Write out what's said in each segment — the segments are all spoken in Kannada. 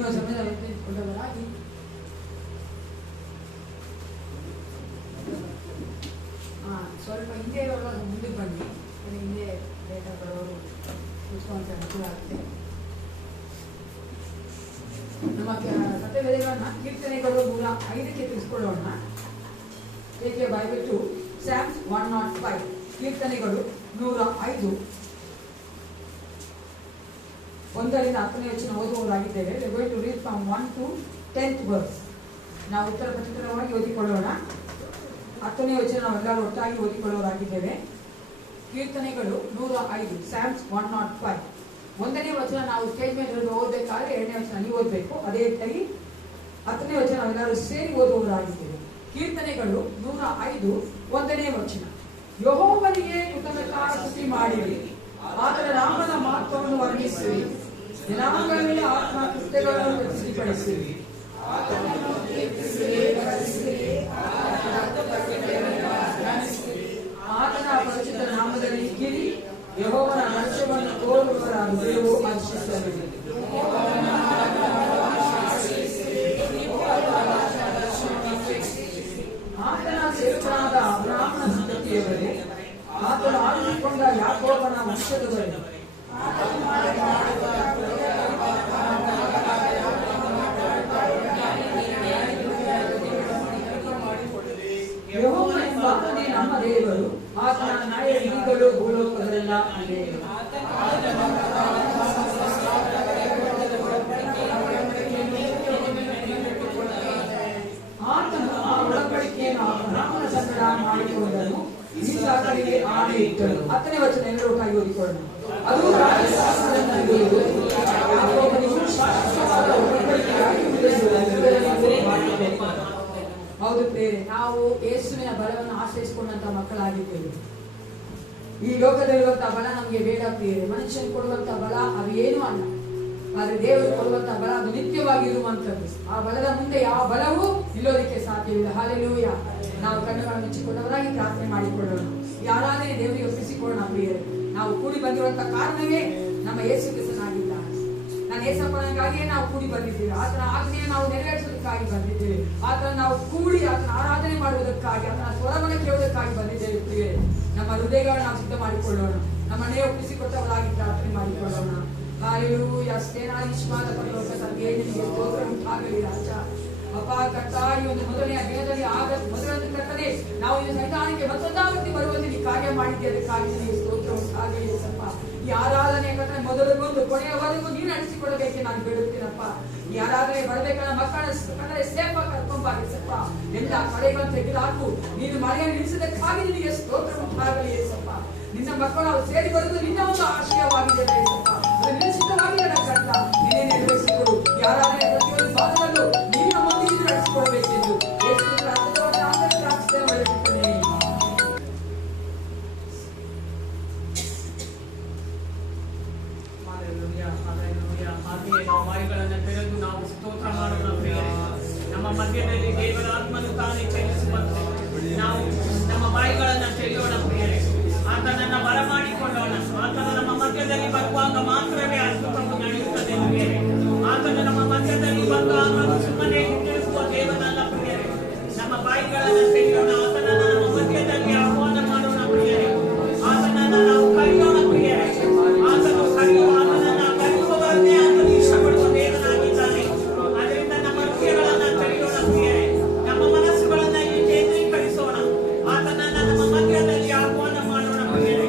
ನೀವು ಸಮಯದಲ್ಲಿ ಕೊಂಡವರಾಗಿ ಸ್ವಲ್ಪ ಹಿಂದೆ ಇರೋವಾಗ ಮುಂದೆ ಬನ್ನಿ, ಹಿಂದೆ ಡೇಟಾ ಬರೋರು ಕೂತ್ಕೊಂತ ಅನುಕೂಲ ಆಗುತ್ತೆ. ನಮ್ಮ ಸತ್ಯವೇದಗಳನ್ನ ಕೀರ್ತನೆಗಳು 105ಕ್ಕೆ ತಿಳಿಸ್ಕೊಳ್ಳೋಣ. ಏಕೆ ಬೈಬಲ್ ಟು ಸ್ಯಾಮ್ಸ್ 105 ಕೀರ್ತನೆಗಳು 105 1ರಿಂದ 10ನೇ ವಚನ ಓದುವವರಾಗಿದ್ದೇವೆ. We are going to read from 1 to 10th verse. ನಾವು ಉತ್ತರ ಪ್ರತ್ಯುತ್ತರವಾಗಿ ಓದಿಕೊಳ್ಳೋಣ. 10ನೇ ವಚನ ನಾವೆಲ್ಲರೂ ಒಟ್ಟಾಗಿ ಓದಿಕೊಳ್ಳೋರಾಗಿದ್ದೇವೆ. ಕೀರ್ತನೆಗಳು 105 ಸ್ಯಾಮ್ಸ್ 105 1ನೇ ವಚನ ನಾವು ಸ್ಟೇಜ್ ಮೇಲೆ ಓದಬೇಕಾದ್ರೆ 2ನೇ ವಚನ ನೀವು ಓದಬೇಕು. ಅದೇ ರೀತಿಯಾಗಿ 10ನೇ ವಚನ ನಾವೆಲ್ಲರೂ ಸೇರಿ ಓದುವವರಾಗಿದ್ದೇವೆ. ಕೀರ್ತನೆಗಳು 105 1ನೇ ವಚನ. ಯೆಹೋವನಿಗೆ ಕೃತಜ್ಞತಾ ಸ್ತುತಿ ಮಾಡಿರಿ, ಆತನ ನಾಮದ ಮಹತ್ವವನ್ನು ವರ್ಣಿಸಿರಿ, ಜನಾಂಗಗಳಲ್ಲಿ ಆತನ ಕೃತ್ಯಗಳನ್ನು ಪ್ರಸಿದ್ಧಿಪಡಿಸಿರಿ. ಆತನ ಪರಿಚಿತ ನಾಮದಲ್ಲಿ ಕಿರಿ, ಯೆಹೋವನ ರಹಸ್ಯವನ್ನು ಕೋರುವವರ ಹೃದಯವು ಹರ್ಷಿಸಲಿದೆ. ಆತನ ಸೇವಕನಾದ ಅಬ್ರಹಾಮನ ಸಂತತಿಯವರೇ, ಆತನು ಆರಿಸಿಕೊಂಡ ಯಾಕೋಬನ ವಂಶದವರೇ, ಯೆಹೋವನೆಂಬ ಆತನೇ ನಮ್ಮ ದೇವರು, ಆತನ ನ್ಯಾಯ ವಿಧಿಗಳು ಭೂಲೋಕದಲ್ಲೆಲ್ಲ ಇದೆ. ಆತನು ಆ ಒಡಂಬಡಿಕೆಯನ್ನು ಅಬ್ರಹಾಮನ ಸಂಗಡ ಮಾಡಿಕೊಂಡನು, ಇಸಾಕನಿಗೆ ಆಣೆ ಇಟ್ಟನು. 10ನೇ ವಚನ ಎಲ್ಲರೂ ಒಟ್ಟಾಗಿ ಓದಿಕೊಳ್ಳೋಣ. ಅದು ರಾಜಶಾಸ್ತ್ರದಲ್ಲಿರುವುದು, ಯಾಕೋಬನಿಗೂ ಶಾಶ್ವತವಾದ ಒಡಂಬಡಿಕೆಯಾಗಿ ಮಾಡಿಕೊಂಡನು. ಹೌದು ಪ್ರೇರೆ, ನಾವು ಯೇಸುವಿನ ಬಲವನ್ನು ಆಶ್ರಯಿಸಿಕೊಂಡಂತ ಮಕ್ಕಳಾಗಿದ್ದೇವೆ. ಈ ಲೋಕದಲ್ಲಿರುವಂತಹ ಬಲ ನಮಗೆ ಬೇಡ ಪ್ರಿಯರೇ. ಮನುಷ್ಯನು ಕೊಡುವಂತಹ ಬಲ ಅದು ಏನೂ ಅಲ್ಲ, ಆದ್ರೆ ದೇವರು ಕೊಡುವಂತಹ ಬಲ ಅದು ನಿತ್ಯವಾಗಿರುವಂತದ್ದು. ಆ ಬಲದ ಮುಂದೆ ಯಾವ ಬಲವೂ ನಿಲ್ಲೋದಕ್ಕೆ ಸಾಧ್ಯವಿಲ್ಲ. ಹಲ್ಲೆಲೂಯ. ನಾವು ಕಣ್ಣುಗಳನ್ನು ಮುಚ್ಚಿಕೊಂಡವರಾಗಿ ಪ್ರಾರ್ಥನೆ ಮಾಡಿಕೊಳ್ಳೋಣ. ಈ ಆರಾಧನೆ ದೇವರಿಗೆ ಒಪ್ಪಿಸಿಕೊಳ್ಳೋಣ ಪ್ರಿಯರೇ. ನಾವು ಕೂಡಿ ಬಂದಿರುವಂತಹ ಕಾರಣವೇ ನಮ್ಮ ಯೇಸು ಕ್ರಿಸ್ತನಾಗಿದ್ದಾನೆ. ನಾನು ಯೇಸಪ್ಪನಿಗಾಗಿಯೇ ನಾವು ಕೂಡಿ ಬಂದಿದ್ದೇವೆ. ಆತನ ಆಜ್ಞೆಯನ್ನು ನಾವು ನೆರವೇರಿಸುವುದಕ್ಕಾಗಿ ಬಂದಿದ್ದೇವೆ. ಆತನ ನಾವು ಕೂಡಿ ಆತನ ಆರಾಧನೆ ಮಾಡುವುದಕ್ಕಾಗಿ, ಆತನ ಸ್ವರವನ್ನು ಕೇಳುವುದಕ್ಕಾಗಿ ಬಂದಿದ್ದೇವೆ ಪ್ರಿಯರೇ. ನಮ್ಮ ಹೃದಯಗಳನ್ನು ನಾವು ಸಿದ್ಧ ಮಾಡಿಕೊಳ್ಳೋಣ. ನಮ್ಮನ್ನೇ ಒಪ್ಪಿಸಿಕೊಟ್ಟವರಾಗಿ ಪ್ರಾರ್ಥನೆ ಮಾಡಿಕೊಳ್ಳೋಣ. ಹಾಲೆಲೂಯ. ಸೇನಾಧೀಶ್ವರ ಪರಲೋಕ ತಂದೆಯೇ, ನಿನಗೆ ಸ್ತೋತ್ರ ಉಂಟಾಗಲಿ ರಾಜ. ಅಪ್ಪ ಕರ್ತ, ಈ ಒಂದು ಮೊದಲನೆಯ ದಿನದಲ್ಲಿ ಮೊದಲನೇ ಕರ್ತನೆ ನಾವು ಈ ಸನ್ನಿಧಾನಕ್ಕೆ ಮತ್ತೊಂದಾವರ್ತಿ ಬರುವಂತೆ ನೀ ಕಾರ್ಯ ಮಾಡಿದ್ದೆ, ಅದಕ್ಕಾಗಿ ನಿನಗೆ ಸ್ತೋತ್ರ ಉಂಟಾಗಲಿ ಸಪ್ಪ. ಈ ಆರಾಧನೆ ಕರ್ತನೆ ಮೊದಲಗೊಂದು ಕೊನೆಯವರೆಗೂ ನೀನು ನಡೆಸಿಕೊಡಬೇಕೆ ನಾನು ಬೇಡುತ್ತೇನಪ್ಪ. ಈ ಆರಾಧನೆ ಬರಬೇಕಾದ ಮಕ್ಕಳ ಕನ್ನಡ ಸೇಫ ಕರ್ಕೊಂಬಾಗಿ ಸಪ್ಪ. ಎಲ್ಲ ಕಡೆಗಳನ್ನು ತೆಗೆದುಹಾಕು. ನೀನು ಮಳೆಯನ್ನು ನಿಲ್ಲಿಸದಕ್ಕಾಗಿ ನಿನಗೆ ಸ್ತೋತ್ರ ಉಂಟಾಗಲಿ ಸಪ್ಪ. ನಿನ್ನ ಮಕ್ಕಳು ನಾವು ಸೇರಿ ಬರುವುದು ನಿನ್ನ ಒಂದು ಆಶಯವಾಗಿದೆ ಸಪ್ಪ. ಅದು ನಿಶ್ಚಿತವಾಗಿ ನನ್ನ ಕರ್ತ ನೀನೇ ನೆರವೇರಿಸಿಕೊಡು. ಈ ಆರಾಧನೆ ಪ್ರತಿಯೊಂದು ಭಾಗದಲ್ಲೂ ನೀನು ನಮ್ಮೊಂದಿಗೆ ನಡೆಸಿಕೊಡಬೇಕೆಂದು ಯೇಸುವಿನ ಅದ್ಭುತವಾದ ನಾಮದಲ್ಲಿ ಪ್ರಾರ್ಥನೆ ಮಾಡಿರುತ್ತೇನೆ. ಹಾಗೆಯೇ ನಾವು ಬಾಯಿಗಳನ್ನು ತೆರೆದು ನಾವು ಸ್ತೋತ್ರ ಮಾಡೋಣ ಪ್ರಿಯರೇ. ನಮ್ಮ ಮಧ್ಯದಲ್ಲಿ ದೇವರ ಆತ್ಮನು ತಾನೇ ಚಲಿಸುವಂತೆ ನಾವು ನಮ್ಮ ಬಾಯಿಗಳನ್ನು ತೆರೆಯೋಣ ಪ್ರಿಯರೇ. ಆತನನ್ನ ಬರಮಾಡಿಕೊಳ್ಳೋಣ. ಆತನ ನಮ್ಮ ಮಧ್ಯದಲ್ಲಿ ಬರುವಾಗ ಮಾತ್ರವೇ ಅದ್ಭುತವು ನಡೆಯುತ್ತದೆ ಪ್ರಿಯರೇ. ಆತನು ನಮ್ಮ ಮಧ್ಯದಲ್ಲಿ ಬಂದಾಗ ಸುಮ್ಮನೆ ಹಿಂದಿರುಗುವ ದೇವನಲ್ಲ ಪ್ರಿಯರೇ. ನಮ್ಮ ಬಾಯಿಗಳನ್ನು ತೆರೆಯೋಣ. ಆತನನ್ನ ನಮ್ಮ ಮಧ್ಯದಲ್ಲಿ ಆಹ್ವಾನ ಮಾಡೋಣ ಪ್ರಿಯರೇ. ಆತನನ್ನ ನಾವು ಕರೆಯೋಣ ಪ್ರಿಯರೇ. ಆತನು ಕರೆಯುವ ಆತನನ್ನ ಕರೆಯುವವರನ್ನೇ ಆತನು ಇಷ್ಟಪಡುವ ದೇವನಾಗಿದ್ದಾನೆ. ಅದರಿಂದ ನಮ್ಮ ಹೃದಯಗಳನ್ನ ತೆರೆಯೋಣ ಪ್ರಿಯರೇ. ನಮ್ಮ ಮನಸ್ಸುಗಳನ್ನ ಇಲ್ಲಿ ಕೇಂದ್ರೀಕರಿಸೋಣ. ಆತನನ್ನ ನಮ್ಮ ಮಧ್ಯದಲ್ಲಿ ಆಹ್ವಾನ ಮಾಡೋಣ ಪ್ರಿಯರೇ.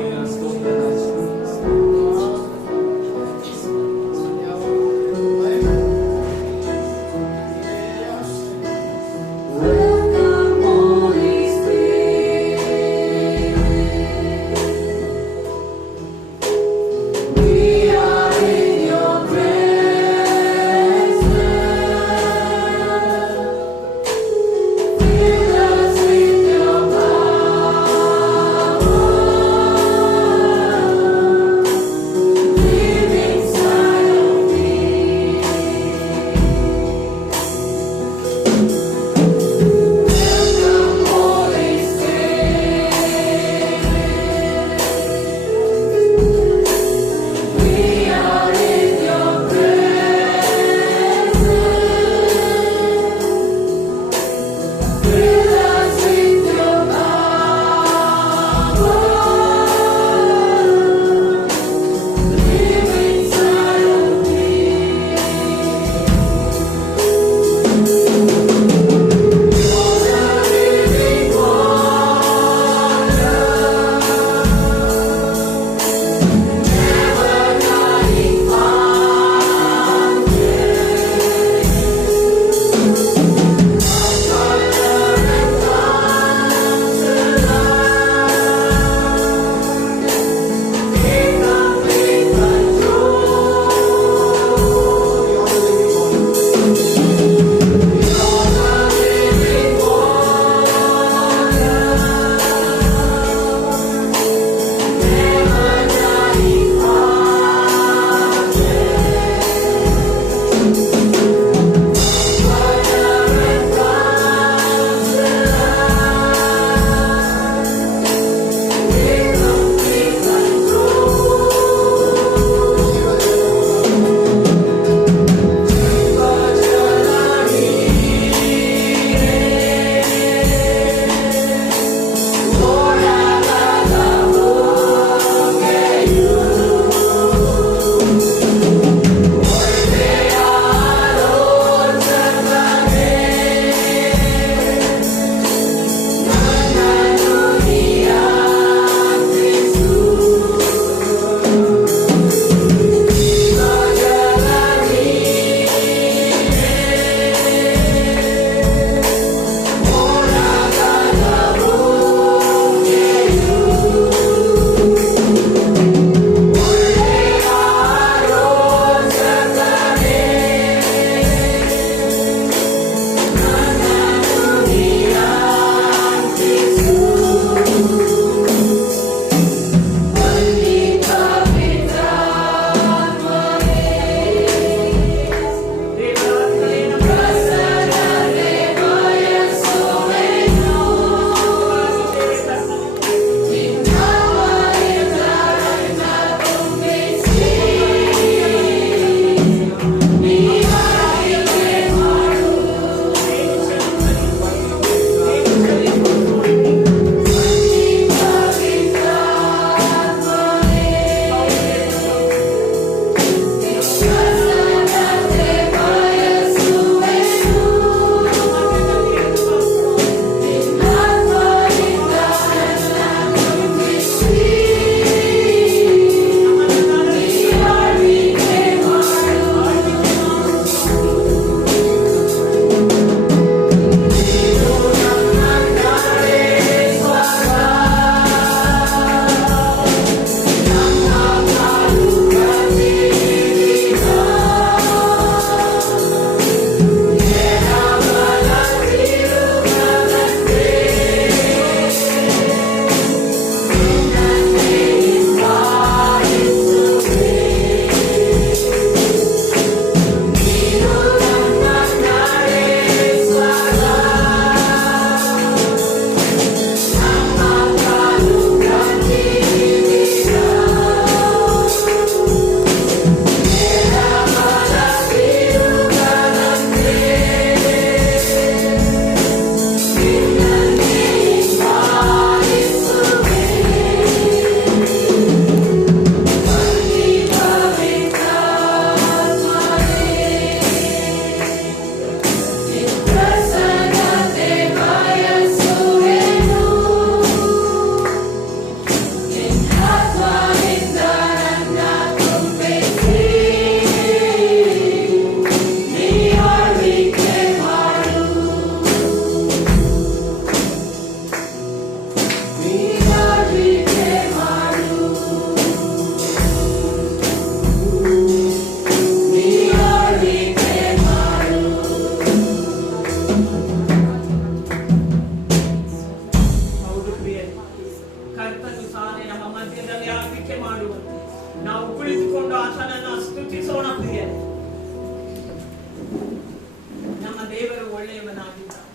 ಒಳ್ಳೆಯವನಾಗಿದ್ದಾನೆ.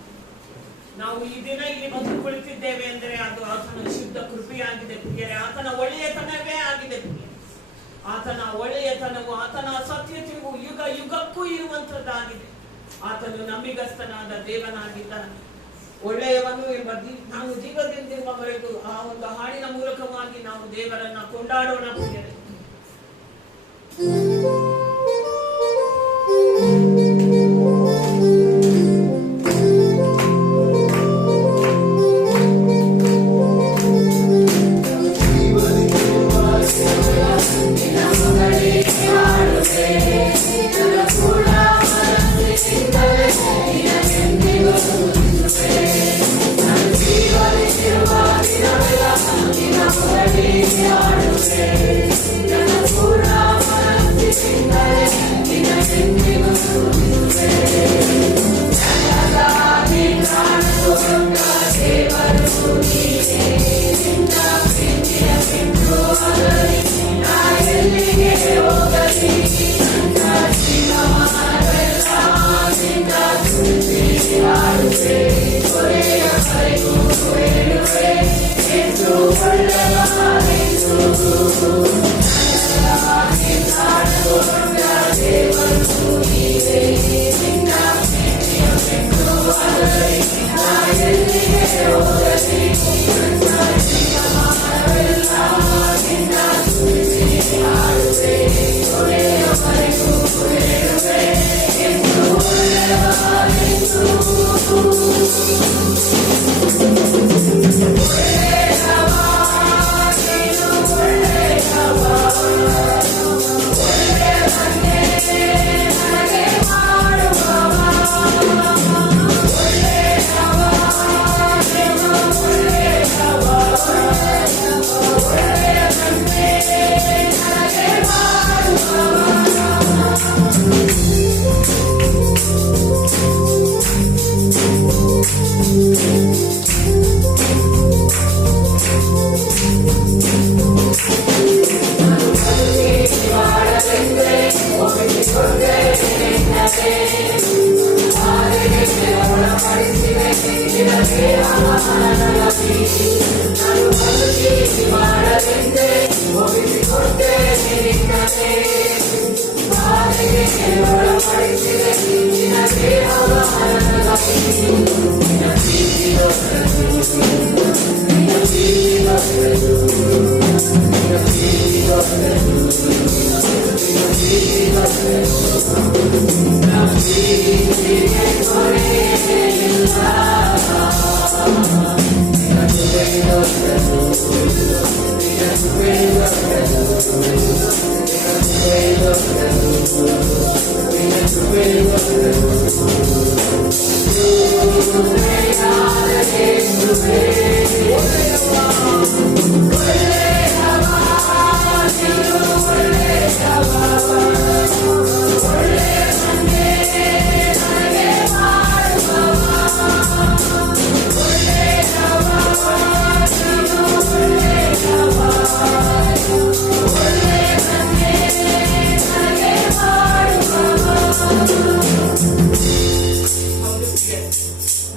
ನಾವು ಈ ದಿನ ಇಲ್ಲಿ ಬಂದು ಕುಳಿತಿದ್ದೇವೆ ಅಂದರೆ ಅದು ಆತನ ಶುದ್ಧ ಕೃಪೆಯಾಗಿದೆ ಪ್ರಿಯರೇ. ಆತನ ಒಳ್ಳೆಯತನವೇ ಆಗಿದೆ ಪ್ರಿಯರೇ. ಆತನ ಒಳ್ಳೆಯತನವು, ಆತನ ಸತ್ಯತೆಯು ಯುಗ ಯುಗಕ್ಕೂ ಇರುವಂತದ್ದಾಗಿದೆ. ಆತನು ನಂಬಿಗಸ್ತನಾದ ದೇವನಾಗಿದ್ದಾನೆ. ಒಳ್ಳೆಯವನು ಎಂಬ ನಾವು ಜೀವದಿಂದಿರುವವರೆಗೂ ಆ ಒಂದು ಹಾಡಿನ ಮೂಲಕವಾಗಿ ನಾವು ದೇವರನ್ನ ಕೊಂಡಾಡೋಣ ಪ್ರಿಯರೇ.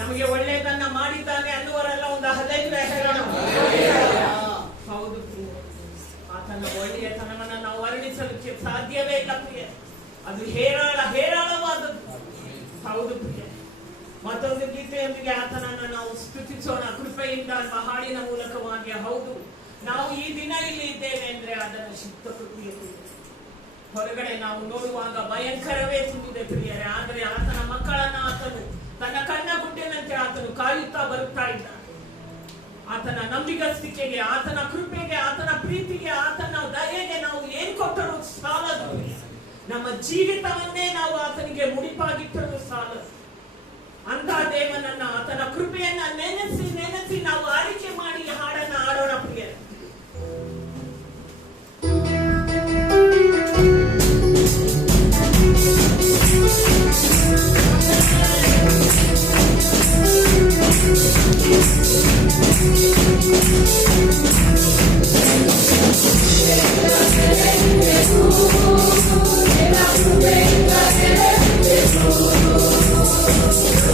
ನಮಗೆ ಒಳ್ಳೆಯದನ್ನ ಮಾಡಿದ್ದಾನೆ ಅನ್ನುವರೆಲ್ಲ ಒಂದು ಹಲ್ಲೆಲೂಯಾ ಹೇಳೋಣ. ಹೌದು, ಆತನ ಒಳ್ಳೆಯತನವನ್ನ ನಾವು ವರ್ಣಿಸಲಿಕ್ಕೆ ಸಾಧ್ಯವೇ ಇಲ್ಲ ಪ್ರಿಯ. ಅದು ಹೇರಾಳವಾದದ್ದು. ಹೌದು ಪ್ರಿಯ. ಮತ್ತೊಂದು ಗೀತೆಯೊಂದಿಗೆ ಆತನನ್ನ ನಾವು ಸ್ತುತಿಸೋಣ ಕೃಪೆಯಿಂದ ಎಂಬ ಹಾಡಿನ ಮೂಲಕವಾಗಿ. ಹೌದು, ನಾವು ಈ ದಿನ ಇಲ್ಲಿ ಇದ್ದೇವೆ ಅಂದ್ರೆ ಅದರ ಶುದ್ಧ ಕೃಪೆಯ ಹೊರಗಡೆ ನಾವು ನೋಡುವಾಗ ಭಯಂಕರವೇ ತುಂಬಿದೆ ಪ್ರಿಯರೇ. ಆದರೆ ಆತನ ಮಕ್ಕಳನ್ನ ಆತನು ತನ್ನ ಕಣ್ಣ ಗುಡ್ಡಿನಂತೆ ಆತನು ಕಾಯುತ್ತಾ ಬರುತ್ತಾ ಇದ್ದಾನೆ. ಆತನ ನಂಬಿಗಸ್ತಿಕೆಗೆ, ಆತನ ಕೃಪೆಗೆ, ಆತನ ಪ್ರೀತಿಗೆ, ಆತನ ದಯೆಗೆ ನಾವು ಏನ್ ಕೊಟ್ಟರೂ ಸಾಲದು. ನಮ್ಮ ಜೀವಿತವನ್ನೇ ನಾವು ಆತನಿಗೆ ಮುಡಿಪಾಗಿಟ್ಟರೂ ಸಾಲದು. ಅಂತ ದೇವನನ್ನ, ಆತನ ಕೃಪೆಯನ್ನ ನೆನೆಸಿ ನೆನೆಸಿ ನಾವು ಆರಿಕೆ ಮಾಡಿ ಹಾಡನ್ನ ಆಡೋಣ ಪ್ರಿಯರೇ.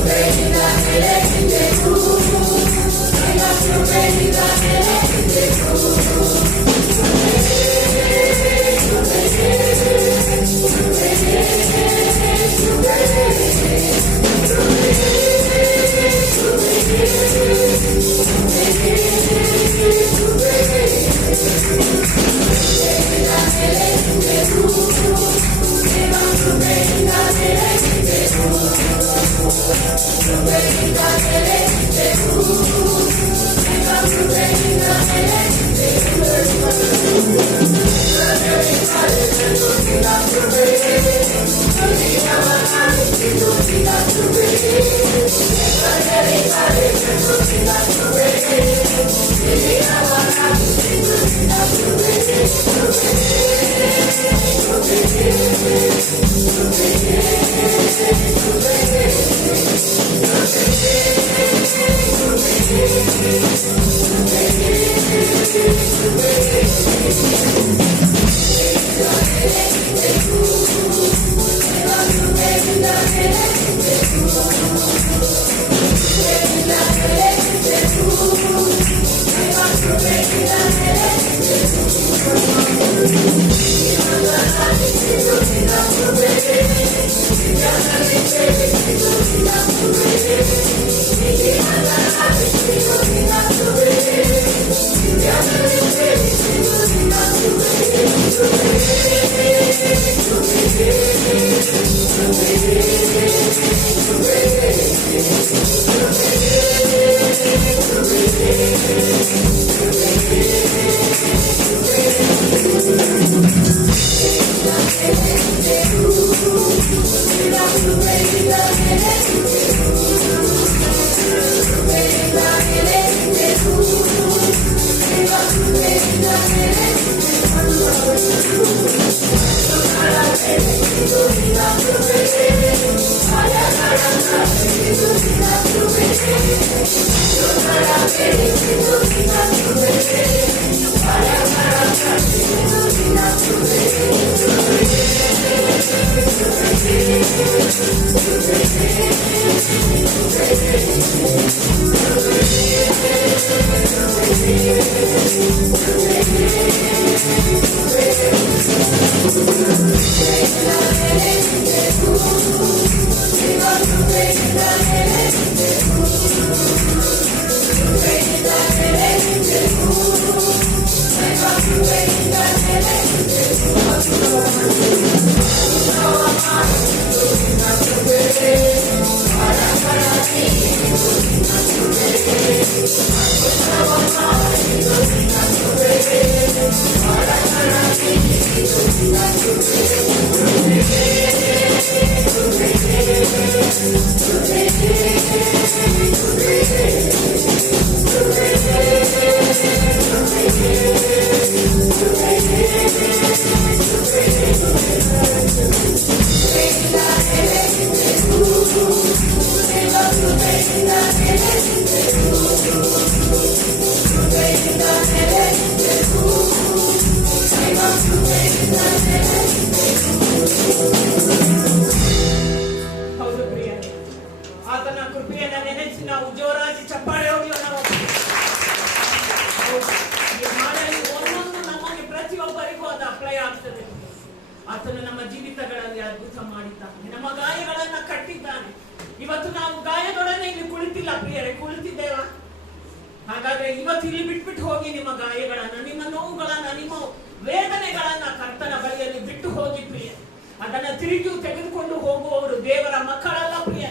Hey ಆತನು ನಮ್ಮ ಜೀವಿತಗಳಲ್ಲಿ ಅದ್ಭುತ ಮಾಡಿದ್ದಾನೆ. ನಮ್ಮ ಗಾಯಗಳನ್ನ ಕಟ್ಟಿದ್ದಾನೆ. ಇವತ್ತು ನಾವು ಗಾಯಗಳನ್ನೇ ಇಲ್ಲಿ ಕುಳಿತಿಲ್ಲ ಪ್ರಿಯರೇ, ಕುಳಿತಿದ್ದೇವಾ? ಹಾಗಾದ್ರೆ ಇವತ್ತು ಇಲ್ಲಿ ಬಿಟ್ಬಿಟ್ಟು ಹೋಗಿ ನಿಮ್ಮ ಗಾಯಗಳನ್ನ, ನಿಮ್ಮ ನೋವುಗಳನ್ನ, ನಿಮ್ಮ ವೇದನೆಗಳನ್ನ ಕರ್ತನ ಬಳಿಯಲ್ಲಿ ಬಿಟ್ಟು ಹೋಗಿ ಪ್ರಿಯ. ಅದನ್ನ ತಿರುಗಿ ತೆಗೆದುಕೊಂಡು ಹೋಗುವವರು ದೇವರ ಮಕ್ಕಳಲ್ಲ ಪ್ರಿಯ.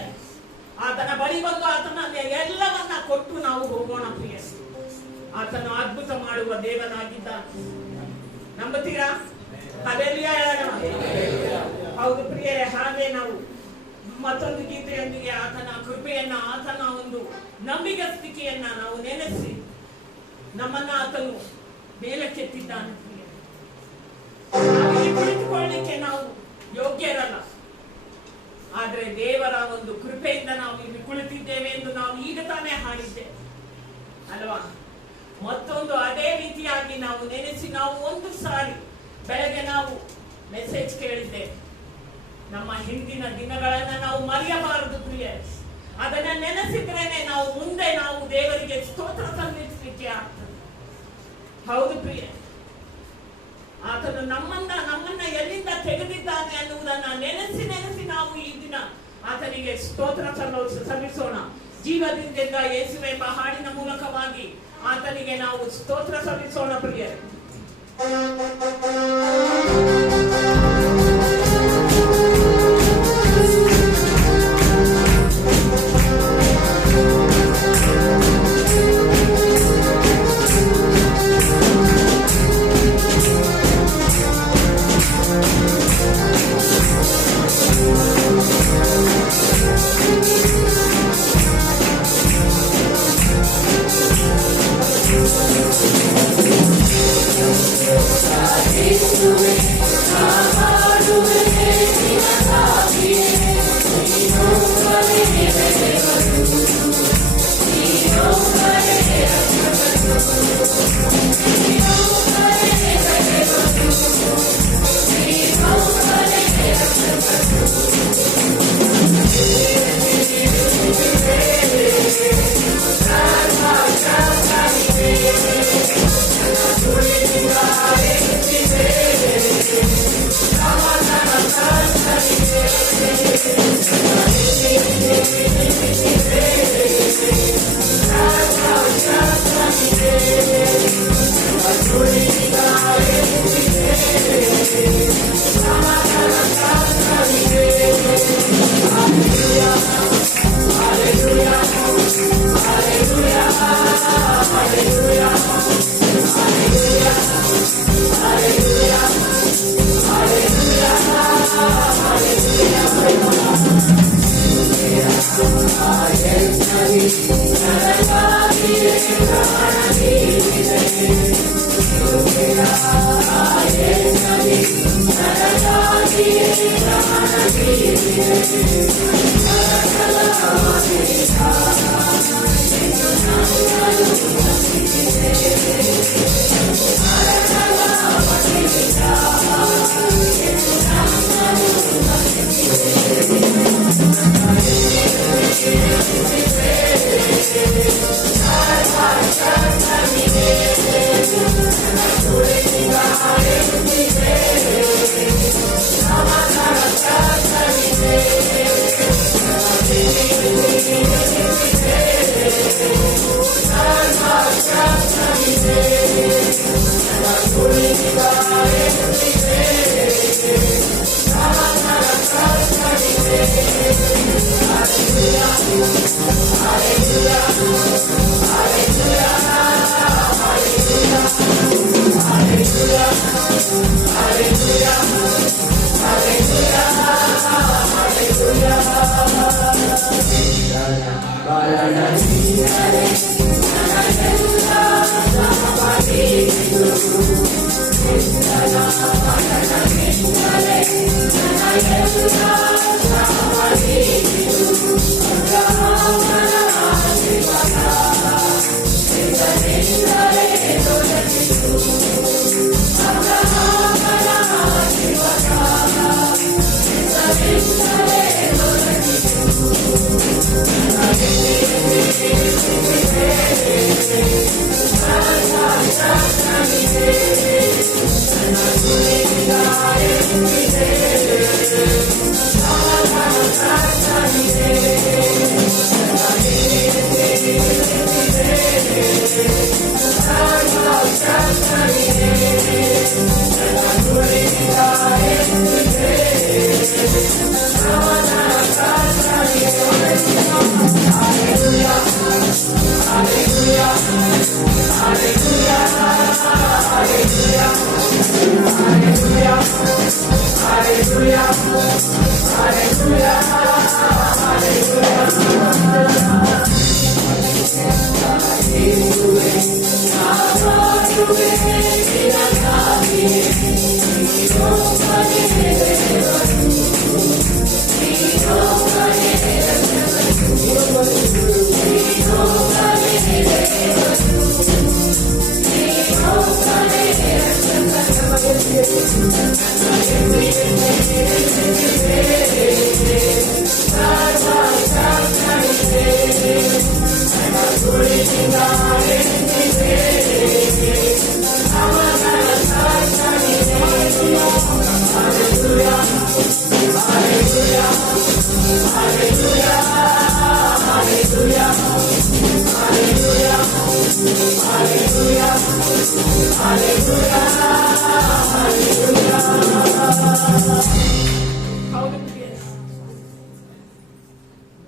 ಆತನ ಬಳಿ ಬಂದು ಆತನ ಎಲ್ಲವನ್ನ ಕೊಟ್ಟು ನಾವು ಹೋಗೋಣ ಪ್ರಿಯ. ಆತನು ಅದ್ಭುತ ಮಾಡುವ ದೇವನಾಗಿದ್ದಾನೆ. ನಂಬುತ್ತೀರಾ? ಹಲ್ಲೆಲೂಯಾ. ಹೌದು ಪ್ರಿಯರೇ, ಹಾಗೆ ನಾವು ಮತ್ತೊಂದು ಗೀತೆಯೊಂದಿಗೆ ಆತನ ಕೃಪೆಯನ್ನ, ಆತನ ಒಂದು ನಂಬಿಗಸ್ತಿಕೆಯನ್ನ ನಾವು ನೆನೆಸಿ ನಮ್ಮನ್ನ ಆತನು ಮೇಲಕ್ಕೆತ್ತಿದ್ದಾನೆ ಪ್ರಿಯ. ಇಲ್ಲಿ ಕುಳಿತುಕೊಳ್ಳಲಿಕ್ಕೆ ನಾವು ಯೋಗ್ಯರಲ್ಲ, ಆದ್ರೆ ದೇವರ ಒಂದು ಕೃಪೆಯಿಂದ ನಾವು ಇಲ್ಲಿ ಕುಳಿತಿದ್ದೇವೆ ಎಂದು ನಾವು ಈಗ ತಾನೇ ಹಾಡಿದ್ದೇವೆ ಅಲ್ವಾ? ಮತ್ತೊಂದು ಅದೇ ರೀತಿಯಾಗಿ ನಾವು ನೆನೆಸಿ, ನಾವು ಒಂದು ಸಾರಿ ಬೆಳಗ್ಗೆ ನಾವು ಮೆಸೇಜ್ ಕೇಳಿದ್ದೇವೆ. ನಮ್ಮ ಹಿಂದಿನ ದಿನಗಳನ್ನ ನಾವು ಮರೆಯಬಾರದು ಪ್ರಿಯ. ಅದನ್ನ ನೆನೆಸಿದ್ರೇನೆ ನಾವು ಮುಂದೆ ನಾವು ದೇವರಿಗೆ ಸ್ತೋತ್ರ ಸಲ್ಲಿಸಲಿಕ್ಕೆ ಆಗ್ತದೆ. ಹೌದು ಪ್ರಿಯ, ಆತನು ನಮ್ಮನ್ನ ಎಲ್ಲಿಂದ ತೆಗೆದಿದ್ದಾನೆ ಅನ್ನುವುದನ್ನ ನೆನೆಸಿ ನಾವು ಈ ದಿನ ಆತನಿಗೆ ಸ್ತೋತ್ರ ಸಲ್ಲಿಸೋಣ. ಜೀವದಿಂದ ಯೇಸುವೆಂಬ ಹಾಡಿನ ಮೂಲಕವಾಗಿ ಆತನಿಗೆ ನಾವು ಸ್ತೋತ್ರ ಸಲ್ಲಿಸೋಣ ಪ್ರಿಯರೇ.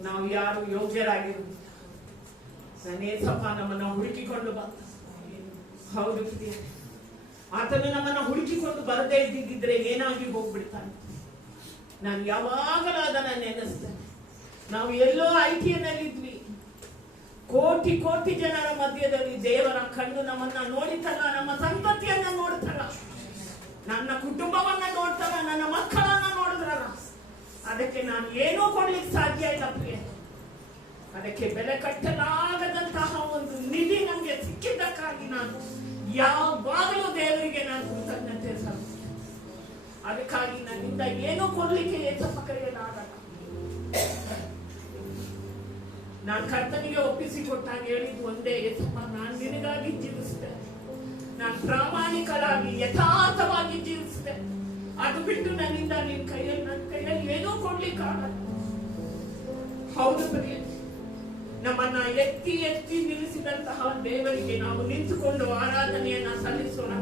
ನಾವು ಯಾರು ಯೋಗ್ಯರಾಗಿರು ಸನೇಸಪ್ಪ ನಮ್ಮನ್ನ ಹುಡುಕಿಕೊಂಡು ಬಂದ. ಹೌದು, ಆತನು ನಮ್ಮನ್ನ ಹುಡುಕಿಕೊಂಡು ಬರದೇ ಇದ್ದಿದ್ರೆ ಏನಾಗಿ ಹೋಗ್ಬಿಡ್ತಾನೆ. ನಾನು ಯಾವಾಗಲೂ ಅದನ್ನ ನೆನೆಸ್ತೇನೆ. ನಾವು ಎಲ್ಲೋ ಐಟಿಯಲ್ಲಿದ್ವಿ, ಕೋಟಿ ಕೋಟಿ ಜನರ ಮಧ್ಯದಲ್ಲಿ ದೇವರ ಕಣ್ಣು ನಮ್ಮನ್ನ ನೋಡಿತಲ್ಲ, ನಮ್ಮ ಸಂತತಿಯನ್ನ ನೋಡ್ತಲ್ಲ, ನನ್ನ ಕುಟುಂಬವನ್ನ ನೋಡ್ತಲ್ಲ, ನನ್ನ ಮಕ್ಕಳನ್ನ ನೋಡಿದ್ರಲ್ಲ. ಅದಕ್ಕೆ ನಾನು ಏನೂ ಕೊಡ್ಲಿಕ್ಕೆ ಸಾಧ್ಯ ಇಲ್ಲ ಪ್ರಿಯ. ಅದಕ್ಕೆ ಬೆಲೆ ಕಟ್ಟಲಾಗದಂತಹ ಒಂದು ನಿಧಿ ನಮ್ಗೆ ಸಿಕ್ಕಿದ್ದಕ್ಕಾಗಿ ನಾನು ಯಾವಾಗಲೂ ದೇವರಿಗೆ ನಾನು ಕೃತಜ್ಞತೆ ಸಲ್ಲಿಸ್ತೇನೆ. ಅದಕ್ಕಾಗಿ ನನ್ನಿಂದ ಏನೂ ಕೊಡ್ಲಿಕ್ಕೆ ಏಸಪ್ಪ ಕರೆಯಲಾಗಲ್ಲ. ನಾನು ಕರ್ತನಿಗೆ ಒಪ್ಪಿಸಿಕೊಟ್ಟಾಗ ಹೇಳಿದ್ದು ಒಂದೇ, ಯೇಸಪ್ಪ ನಾನು ನಿನಗಾಗಿ ಜೀವಿಸಿದೆ, ನಾನು ಪ್ರಾಮಾಣಿಕರಾಗಿ ಯಥಾರ್ಥವಾಗಿ ಜೀವಿಸಿದೆ, ಅದು ಬಿಟ್ಟು ನನ್ನಿಂದ ನನ್ನ ಕೈಯಲ್ಲಿ ಏನೂ ಕೊಡ್ಲಿಕ್ಕಾಗಲ್ಲ. ಹೌದು ಪ್ರಿಯ, ನಮ್ಮನ್ನ ಎತ್ತಿ ಎತ್ತಿ ನಿಲ್ಲಿಸಿದಂತಹ ದೇವರಿಗೆ ನಾವು ನಿಂತುಕೊಂಡು ಆರಾಧನೆಯನ್ನ ಸಲ್ಲಿಸೋಣ.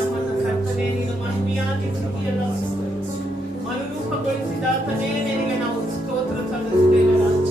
ನಮ್ಮನ್ನು ಕರ್ತನೇ ನೀನು ಮಹಿಮೆಯಾಗಿ ಸ್ತುತಿಯಲ್ಲ ಪರಿಶುದ್ಧಾತ್ಮನೇ ನಿನಗೆ ನಾವು ಸ್ತೋತ್ರ ಸಲ್ಲಿಸುತ್ತೇವೆ ರಾಜ.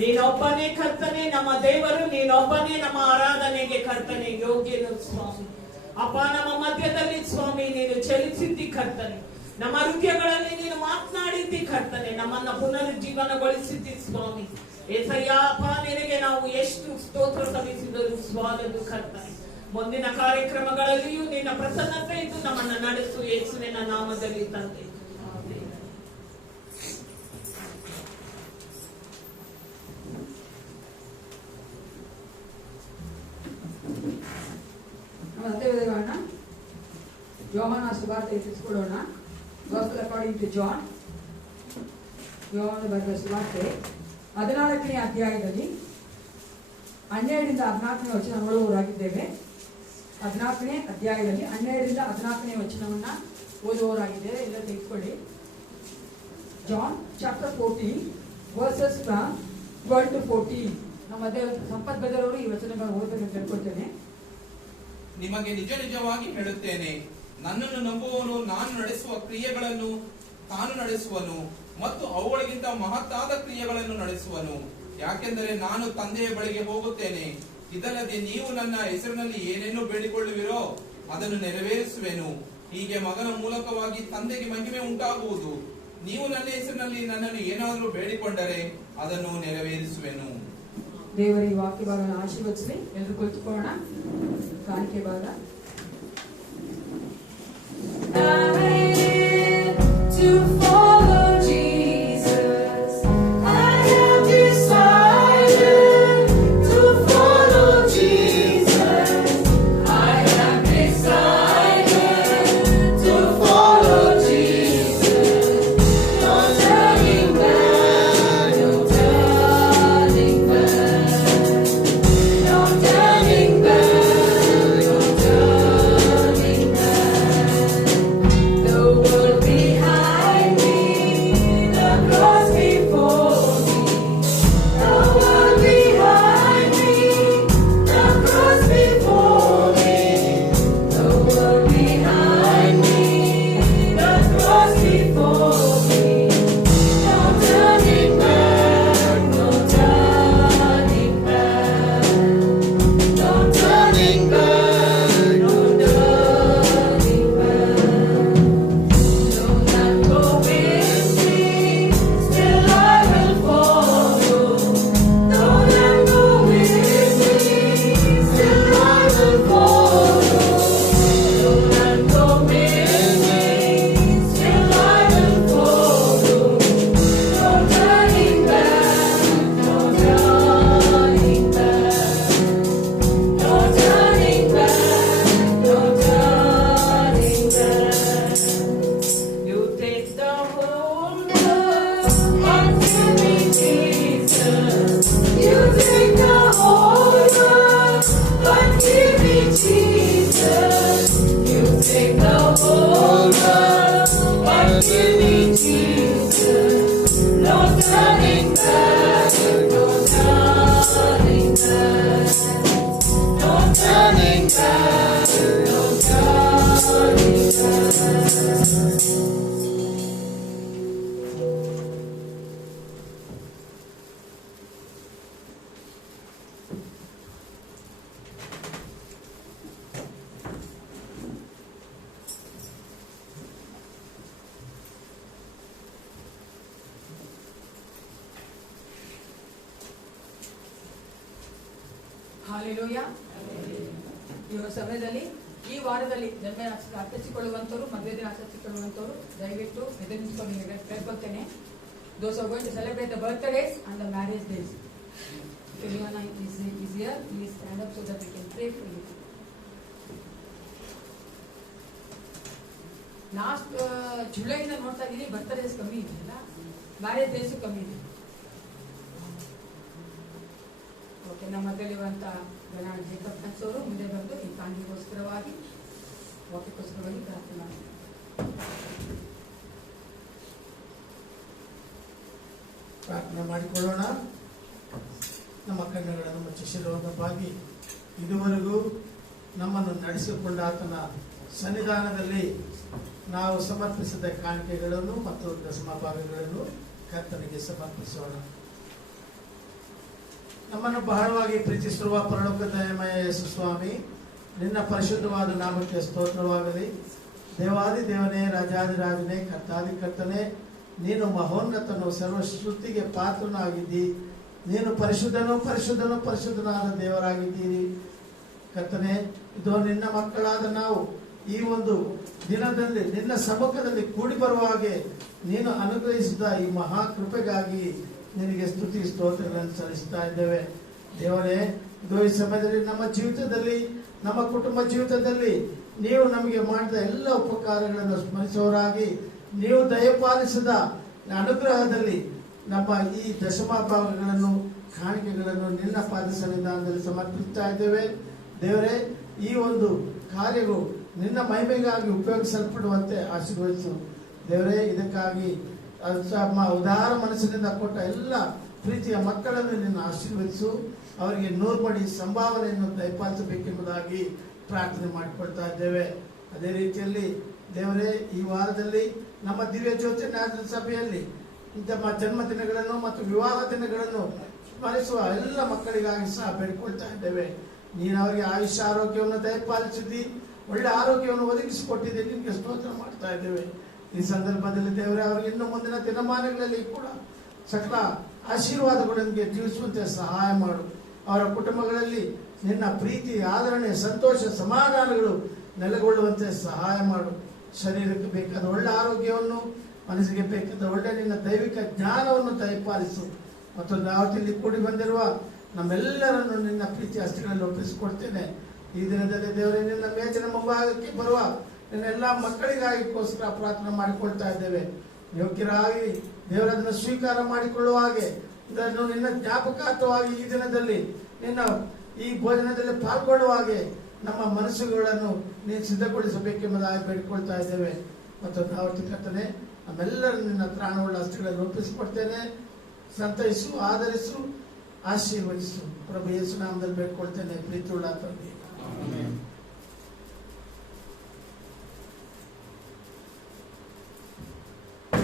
ನೀನೊಬ್ಬನೇ ಕರ್ತನೆ ನಮ್ಮ ದೇವರು, ನೀನೊಬ್ಬನೇ ನಮ್ಮ ಆರಾಧನೆಗೆ ಕರ್ತನೆ ಯೋಗ್ಯನು ಸ್ವಾಮಿ. ಅಪ್ಪ, ನಮ್ಮ ಮಧ್ಯದಲ್ಲಿ ಸ್ವಾಮಿ ನೀನು ಚಲಿಸಿದ್ದಿ ಕರ್ತನೆ, ನಮ್ಮ ಹೃದಯಗಳಲ್ಲಿ ನೀನು ಮಾತನಾಡಿದ್ದಿ ಕರ್ತನೆ, ನಮ್ಮನ್ನ ಪುನರುಜ್ಜೀವನಗೊಳಿಸಿದ್ದಿ ಸ್ವಾಮಿ. ಏಸಯ್ಯ ಅಪ್ಪ, ನಿನಗೆ ನಾವು ಎಷ್ಟು ಸ್ತೋತ್ರ ಸಲ್ಲಿಸಿದರೂ ಸ್ವಾಗತ ಕರ್ತನೆ. ಮುಂದಿನ ಕಾರ್ಯಕ್ರಮಗಳಲ್ಲಿಯೂ ನಿನ್ನ ಪ್ರಸನ್ನತೆ ಇದ್ದು ನಮ್ಮನ್ನ ನಡೆಸು ಯೇಸುವಿನ ನಾಮದಲ್ಲಿ ತಂದೆ. ಆಮೆನ್. ಯೋಹಾನ ಸುವಾರ್ತೆ ತಿಳಿಸ್ಕೊಡೋಣ. ಗಾಸ್ಪಲ್ ಅಕಾರ್ಡಿಂಗ್ ಟು ಜಾನ್, ಯೋಹಾನ ಬರೆದ ಸುವಾರ್ತೆ 14ನೇ ಅಧ್ಯಾಯದಲ್ಲಿ 12ರಿಂದ 14ನೇ ವಚನಗಳು ಓದುವವರಾಗಿದ್ದೇವೆ. 14ನೇ ಅಧ್ಯಾಯದಲ್ಲಿ 12ರಿಂದ 14ನೇ ವಚನವನ್ನ ಓದುವವರಾಗಿದ್ದೇವೆ. ಎಲ್ಲ ತೆಗೆದುಕೊಳ್ಳಿ. John chapter 14 verses 12 to 14. ನಮ್ಮ ಮಧ್ಯೆ ಸಂಪತ್ ಬೆದರವರು ಈ ವಚನಗಳನ್ನು ಓದಬೇಕಂತ ಹೇಳ್ಕೊಳ್ತೇನೆ. ನಿಮಗೆ ನಿಜ ನಿಜವಾಗಿ ಹೇಳುತ್ತೇನೆ, ನನ್ನನ್ನು ನಂಬುವವನು ನಾನು ನಡೆಸುವ ಕ್ರಿಯೆಗಳನ್ನು ತಾನು ನಡೆಸುವನು ಮತ್ತು ಅವುಗಳಿಗಿಂತ ಮಹತ್ತಾದ ಕ್ರಿಯೆಗಳನ್ನು ನಡೆಸುವನು. ಯಾಕೆಂದರೆ ನಾನು ತಂದೆಯ ಬಳಿಗೆ ಹೋಗುತ್ತೇನೆ. ಇದಲ್ಲದೆ ನೀವು ನನ್ನ ಹೆಸರಿನಲ್ಲಿ ಏನೇನು ಬೇಡಿಕೊಳ್ಳುವಿರೋ ಅದನ್ನು ನೆರವೇರಿಸುವೆನು. ಹೀಗೆ ಮಗನ ಮೂಲಕವಾಗಿ ತಂದೆಗೆ ಮಹಿಮೆ ಉಂಟಾಗುವುದು. ನೀವು ನನ್ನ ಹೆಸರಿನಲ್ಲಿ ನನ್ನನ್ನು ಏನಾದರೂ ಬೇಡಿಕೊಂಡರೆ ಅದನ್ನು ನೆರವೇರಿಸುವೆನು. ದೇವರ ಈ ವಾಕ್ಯ ಭಾಗವನ್ನು ಆಶೀರ್ವದಿಸಲಿ. ಎಲ್ಲರೂ ಕುಳಿತುಕೊಳ್ಳೋಣ. ಕಾಣಿಕೆ ಭಾಗ. To follow Jesus, I have decided to follow Jesus. I have decided to follow Jesus. No turning back, no turning back, no turning back, no turning back. The world behind me, the cross before me. The world behind me, the cross before me. The world behind me, the cross before me. No turning back, no turning back, no turning back, no turning back. Though none go with me, still I will follow. Though none go with me, still I will follow. Though none go with me, still I will follow. No turning back, no turning back, no turning back, no turning back. You take the whole world and give me Jesus. You take the whole world and give me Jesus. You take the whole world and give me Jesus. No turning back, no turning back, no turning back, no turning back. Hallelujah. ಈ ಸಮಯದಲ್ಲಿ ಈ ವಾರದಲ್ಲಿ ಜನ್ಮ ಆಚರಿಸಿಕೊಳ್ಳುವಂತವರು, ಮದುವೆ ದಿನ ಆಚರಿಸಿಕೊಳ್ಳುವಂತವರು ದಯವಿಟ್ಟು ಎದುರಿಸಿಕೊಂಡು ಕೇಳ್ಕೊಳ್ತೇನೆ. Those who are going to celebrate the birthdays and the marriage days. If anyone is here, please stand up so that we can pray for you. Last ಜುಲೈಯಿಂದ ನೋಡ್ತಾ ಇದ್ದೀನಿ, ಬರ್ತ್ಡೇಸ್ ಕಮ್ಮಿ ಇದೆಯಲ್ಲ, ಮ್ಯಾರೇಜ್ ಡೇಸು ಕಮ್ಮಿ ಇದೆ. ಓಕೆ, ನಮ್ಮ ಮಧ್ಯಲ್ಲಿರುವಂಥ ಗಣ ಜೇಕಬ್ ಅವರು ಮುಂದೆ ಬಂದು ಈ ಕಾಣಿಗೋಸ್ಕರವಾಗಿ ವಾಕ್ಯಕ್ಕೋಸ್ಕರವಾಗಿ ಪ್ರಾರ್ಥನೆ ಮಾಡಿ. ಪ್ರಾರ್ಥನೆ ಮಾಡಿಕೊಳ್ಳೋಣ. ನಮ್ಮ ಕಣ್ಣುಗಳನ್ನು ಮುಚ್ಚಿಸಿರುವುದಕ್ಕಾಗಿ ಇದುವರೆಗೂ ನಮ್ಮನ್ನು ನಡೆಸಿಕೊಂಡ ಆತನ ಸನ್ನಿಧಾನದಲ್ಲಿ ನಾವು ಸಮರ್ಪಿಸಿದ ಕಾಣಿಕೆಗಳನ್ನು ಮತ್ತು ದಶಮ ಭಾಗಗಳನ್ನು ಕರ್ತನಿಗೆ ಸಮರ್ಪಿಸೋಣ. ನಮ್ಮನ್ನು ಬಹಳವಾಗಿ ಪ್ರೀತಿಸಿರುವ ಪರಲೋಕ ದಯಾಮಯ ಯೇಸು ಸ್ವಾಮಿ, ನಿನ್ನ ಪರಿಶುದ್ಧವಾದ ನಾಮಕ್ಕೆ ಸ್ತೋತ್ರವಾಗಲಿ. ದೇವಾದಿ ದೇವನೇ, ರಾಜಾದಿರಾಜನೇ, ಕರ್ತಾದಿ ಕರ್ತನೇ, ನೀನು ಮಹೋನ್ನತನು, ಸರ್ವಶ್ರುತಿಗೆ ಪಾತ್ರನಾಗಿದ್ದಿ. ನೀನು ಪರಿಶುದ್ಧನೂ ಪರಿಶುದ್ಧನೂ ಪರಿಶುದ್ಧನಾದ ದೇವರಾಗಿದ್ದೀರಿ. ಕರ್ತನೇ, ಇದು ನಿನ್ನ ಮಕ್ಕಳಾದ ನಾವು ಈ ಒಂದು ದಿನದಲ್ಲಿ ನಿನ್ನ ಸಮ್ಮುಖದಲ್ಲಿ ಕೂಡಿ ಬರುವ ಹಾಗೆ ನೀನು ಅನುಗ್ರಹಿಸಿದ ಈ ಮಹಾ ಕೃಪೆಗಾಗಿ ನಿನಗೆ ಸ್ತುತಿ ಸ್ತೋತ್ರಗಳನ್ನು ಸಲ್ಲಿಸ್ತಾ ಇದ್ದೇವೆ. ದೇವರೇ, ಇದು ಈ ಸಮಯದಲ್ಲಿ ನಮ್ಮ ಜೀವಿತದಲ್ಲಿ, ನಮ್ಮ ಕುಟುಂಬ ಜೀವಿತದಲ್ಲಿ ನೀವು ನಮಗೆ ಮಾಡಿದ ಎಲ್ಲ ಉಪಕಾರಗಳನ್ನು ಸ್ಮರಿಸುವವರಾಗಿ ನೀವು ದಯಪಾಲಿಸಿದ ಅನುಗ್ರಹದಲ್ಲಿ ನಮ್ಮ ಈ ದಶಮ ಭಾಗಗಳನ್ನು ಕಾಣಿಕೆಗಳನ್ನು ನಿನ್ನ ಪಾದ ಸನ್ನಿಧಾನದಲ್ಲಿ ಸಮರ್ಪಿಸ್ತಾ ಇದ್ದೇವೆ. ದೇವರೇ, ಈ ಒಂದು ಕಾರ್ಯವು ನಿನ್ನ ಮಹಿಮೆಗಾಗಿ ಉಪಯೋಗಿಸಲ್ಪಡುವಂತೆ ಆಶೀರ್ವದಿಸು. ದೇವರೇ, ಇದಕ್ಕಾಗಿ ಉದಾರ ಮನಸ್ಸಿನಿಂದ ಕೊಟ್ಟ ಎಲ್ಲ ಪ್ರೀತಿಯ ಮಕ್ಕಳನ್ನು ನಿನ್ನ ಆಶೀರ್ವದಿಸು. ಅವರಿಗೆ 100 ಮಡಿ ಸಂಭಾವನೆಯನ್ನು ದಯಪಾಲಿಸಬೇಕೆಂಬುದಾಗಿ ಪ್ರಾರ್ಥನೆ ಮಾಡಿಕೊಳ್ತಾ ಇದ್ದೇವೆ. ಅದೇ ರೀತಿಯಲ್ಲಿ ದೇವರೇ, ಈ ವಾರದಲ್ಲಿ ನಮ್ಮ ದಿವ್ಯ ಜ್ಯೋತಿ ನ್ಯಾಯ ಸಭೆಯಲ್ಲಿ ನಮ್ಮ ಜನ್ಮದಿನಗಳನ್ನು ಮತ್ತು ವಿವಾಹ ದಿನಗಳನ್ನು ಸ್ಮರಿಸುವ ಎಲ್ಲ ಮಕ್ಕಳಿಗಾಗಿ ಸಹ ಬೇಡಿಕೊಳ್ತಾ ಇದ್ದೇವೆ. ನೀನು ಅವರಿಗೆ ಆಯುಷ್ಯ ಆರೋಗ್ಯವನ್ನು ದಯಪಾಲಿಸಿದ್ದಿ, ಒಳ್ಳೆ ಆರೋಗ್ಯವನ್ನು ಒದಗಿಸಿಕೊಟ್ಟಿದ್ದೆ. ನಿಮಗೆ ಸ್ತೋತ್ರ ಮಾಡ್ತಾ ಇದ್ದೇವೆ. ಈ ಸಂದರ್ಭದಲ್ಲಿ ದೇವರೇ, ಅವರಿಗೆ ಇನ್ನು ಮುಂದಿನ ದಿನಮಾನಗಳಲ್ಲಿ ಕೂಡ ಸಕಲ ಆಶೀರ್ವಾದಗಳೊಂದಿಗೆ ಜೀವಿಸುವಂತೆ ಸಹಾಯ ಮಾಡು. ಅವರ ಕುಟುಂಬಗಳಲ್ಲಿ ನಿನ್ನ ಪ್ರೀತಿ, ಆದರಣೆ, ಸಂತೋಷ, ಸಮಾಧಾನಗಳು ನೆಲೆಗೊಳ್ಳುವಂತೆ ಸಹಾಯ ಮಾಡು. ಶರೀರಕ್ಕೆ ಬೇಕಾದ ಒಳ್ಳೆ ಆರೋಗ್ಯವನ್ನು, ಮನಸ್ಸಿಗೆ ಬೇಕಾದ ಒಳ್ಳೆ ನಿನ್ನ ದೈವಿಕ ಜ್ಞಾನವನ್ನು ದಯಪಾಲಿಸು. ಮತ್ತು ದಾವತಿಯಲ್ಲಿ ಕೂಡಿ ಬಂದಿರುವ ನಮ್ಮೆಲ್ಲರನ್ನು ನಿನ್ನ ಪ್ರೀತಿ ಹಸ್ತಗಳಲ್ಲಿ ಒಪ್ಪಿಸಿಕೊಡ್ತೇನೆ. ಈ ದಿನದಲ್ಲಿ ದೇವರೇ, ನಿನ್ನ ಮೇಜಿನ ಮುಂಭಾಗಕ್ಕೆ ಬರುವ ನಿನ್ನ ಎಲ್ಲ ಮಕ್ಕಳಿಗಾಗಿಗೋಸ್ಕರ ಪ್ರಾರ್ಥನೆ ಮಾಡಿಕೊಳ್ತಾ ಇದ್ದೇವೆ. ಯೋಗ್ಯರಾಗಿ ದೇವರನ್ನು ಸ್ವೀಕಾರ ಮಾಡಿಕೊಳ್ಳುವ ಹಾಗೆ ಇದನ್ನು ನಿನ್ನ ಜ್ಞಾಪಕಾರ್ಥವಾಗಿ ಈ ದಿನದಲ್ಲಿ ನಿನ್ನ ಈ ಭೋಜನದಲ್ಲಿ ಪಾಲ್ಗೊಳ್ಳುವ ಹಾಗೆ ನಮ್ಮ ಮನಸ್ಸುಗಳನ್ನು ನೀನು ಸಿದ್ಧಗೊಳಿಸಬೇಕೆಂಬುದಾಗಿ ಬೇಡಿಕೊಳ್ತಾ ಇದ್ದೇವೆ. ಮತ್ತು ದಾವತಿ ಕರ್ತನೆ, ನಮ್ಮೆಲ್ಲರೂ ನಿನ್ನ ತ್ರಾಣವುಳ್ಳ ಹಸ್ತಗಳಲ್ಲಿ ಒಪ್ಪಿಸಿಕೊಡ್ತೇನೆ. ಸಂತೈಸು, ಆಧರಿಸು, ಆಶೀರ್ವದಿಸು. ಪ್ರಭು ಯೇಸು ನಾಮದಲ್ಲಿ ಬೇಡ್ಕೊಳ್ತೇನೆ, ಪ್ರೀತಿಯುಳ್ಳ ತಂದೆ.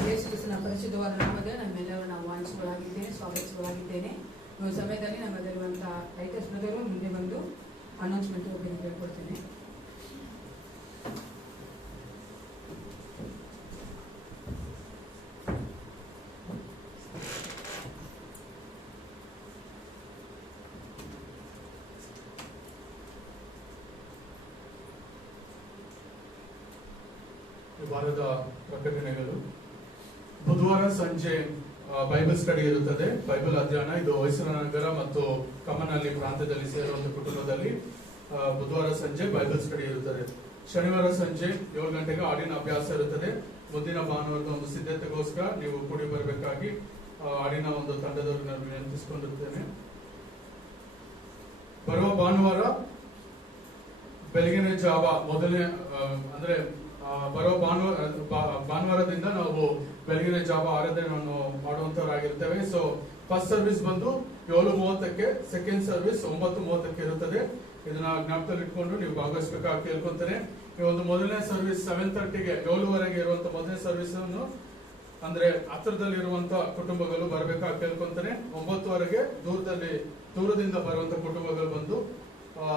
ಯೇಸು ಕ್ರಿಸ್ತನ ಪರಿಶುದ್ಧವಾದ ನಾಮದಲ್ಲಿ ನಮ್ಮೆಲ್ಲರೂ ನಾವು ವಂಚಿತರಾಗಿದ್ದೇನೆ, ಸ್ವಾಗತಿಸಲಾಗಿದ್ದೇನೆ. ಈ ಸಮಯದಲ್ಲಿ ನಮ್ಮಲ್ಲಿರುವಂತಹ ರೈತಸ್ ಬ್ರದರು ಮುಂದೆ ಬಂದು ಅನೌನ್ಸ್ಮೆಂಟ್ ಬಗ್ಗೆ ಕೇಳ್ಕೊಳ್ತೇನೆ. ವಾರದ ಪ್ರಕಟಣೆಗಳು. ಬುಧವಾರ ಸಂಜೆ ಬೈಬಲ್ ಸ್ಟಡಿ ಇರುತ್ತದೆ. ಬೈಬಲ್ ಅಧ್ಯಯನ ಇದು ಹೊಯ್ಸಳನಗರ ಮತ್ತು ಕಮ್ಮನಹಳ್ಳಿ ಪ್ರಾಂತ್ಯದಲ್ಲಿ ಸೇರುವಂತಹ ಕುಟುಂಬದಲ್ಲಿ ಬುಧವಾರ ಸಂಜೆ ಬೈಬಲ್ ಸ್ಟಡಿ ಇರುತ್ತದೆ. ಶನಿವಾರ ಸಂಜೆ 7 ಗಂಟೆಗೆ ಹಾಡಿನ ಅಭ್ಯಾಸ ಇರುತ್ತದೆ. ಮುಂದಿನ ಭಾನುವಾರದ ಒಂದು ಸಿದ್ಧತೆಗೋಸ್ಕರ ನೀವು ಕೂಡಿ ಬರಬೇಕಾಗಿ ಹಾಡಿನ ಒಂದು ತಂಡದವರನ್ನು ವಿನಂತಿಸಿಕೊಂಡಿರುತ್ತೇನೆ. ಬರುವ ಭಾನುವಾರ ಬೆಳಗಿನ ಜಾವ ಮೊದಲನೇ ಅಂದ್ರೆ ಬರೋ ಭಾನುವಾರದಿಂದ ನಾವು ಬೆಳಗಿನ ಜಾವ ಆರಾಧನೆಯನ್ನು ಮಾಡುವಂತವರಾಗಿರ್ತೇವೆ. ಸೊ ಫಸ್ಟ್ ಸರ್ವಿಸ್ ಬಂದು 7:30ಕ್ಕೆ, ಸೆಕೆಂಡ್ ಸರ್ವಿಸ್ 9:30ಕ್ಕೆ ಇರುತ್ತದೆ. ಇದನ್ನ ಜ್ಞಾಪಕದಲ್ಲಿ ಇಟ್ಕೊಂಡು ನೀವು ಭಾಗವಹಿಸಬೇಕಾಗಿ ಕೇಳ್ಕೊಂತೇನೆ. ಈ ಒಂದು ಮೊದಲನೇ ಸರ್ವಿಸ್ 7:30ಗೆ 7:00ವರೆಗೆ ಇರುವಂತ ಮೊದಲನೇ ಸರ್ವಿಸ್ ಅನ್ನು ಅಂದ್ರೆ ಹತ್ತಿರದಲ್ಲಿ ಇರುವಂತ ಕುಟುಂಬಗಳು ಬರಬೇಕಾಗಿ ಕೇಳ್ಕೊಂತೇನೆ. 9:00ವರೆಗೆ ದೂರದಿಂದ ಬರುವಂತ ಕುಟುಂಬಗಳು ಬಂದು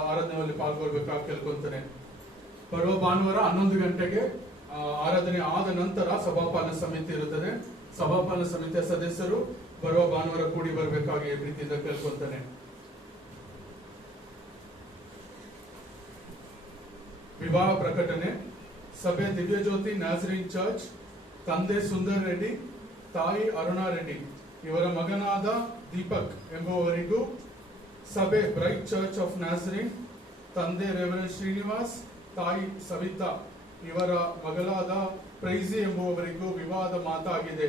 ಆರಾಧನೆಯಲ್ಲಿ ಪಾಲ್ಗೊಳ್ಬೇಕಾಗಿ ಕೇಳ್ಕೊಂತೇನೆ. ಬರುವ ಭಾನುವಾರ 11 ಗಂಟೆಗೆ ಆರಾಧನೆ ಆದ ನಂತರ ಸಭಾಪಾಲನ ಸಮಿತಿ ಇರುತ್ತದೆ. ಸಭಾಪಾಲನ ಸಮಿತಿಯ ಸದಸ್ಯರು ಬರುವ ಭಾನುವಾರ ಕೂಡಿ ಬರಬೇಕಾಗಿ ಪ್ರೀತಿಯಿಂದ ಕೇಳ್ಕೊಂತಾನೆ. ವಿವಾಹ ಪ್ರಕಟಣೆ. ಸಭೆ ದಿವ್ಯಜ್ಯೋತಿ ನ್ಯಾಜರಿನ್ ಚರ್ಚ್, ತಂದೆ ಸುಂದರ್ ರೆಡ್ಡಿ, ತಾಯಿ ಅರುಣಾ ರೆಡ್ಡಿ ಇವರ ಮಗನಾದ ದೀಪಕ್ ಎಂಬುವವರಿಗೂ, ಸಭೆ ಬ್ರೈಟ್ ಚರ್ಚ್ ಆಫ್ ನ್ಯಾಜರಿನ್, ತಂದೆ ರೆವರೆಂಡ್ ಶ್ರೀನಿವಾಸ್, ತಾಯಿ ಸವಿತಾ ಇವರ ಮಗಳಾದ ಪ್ರೈಸಿ ಎಂಬುವವರಿಗೂ ವಿವಾಹದ ಮಾತಾಗಿದೆ.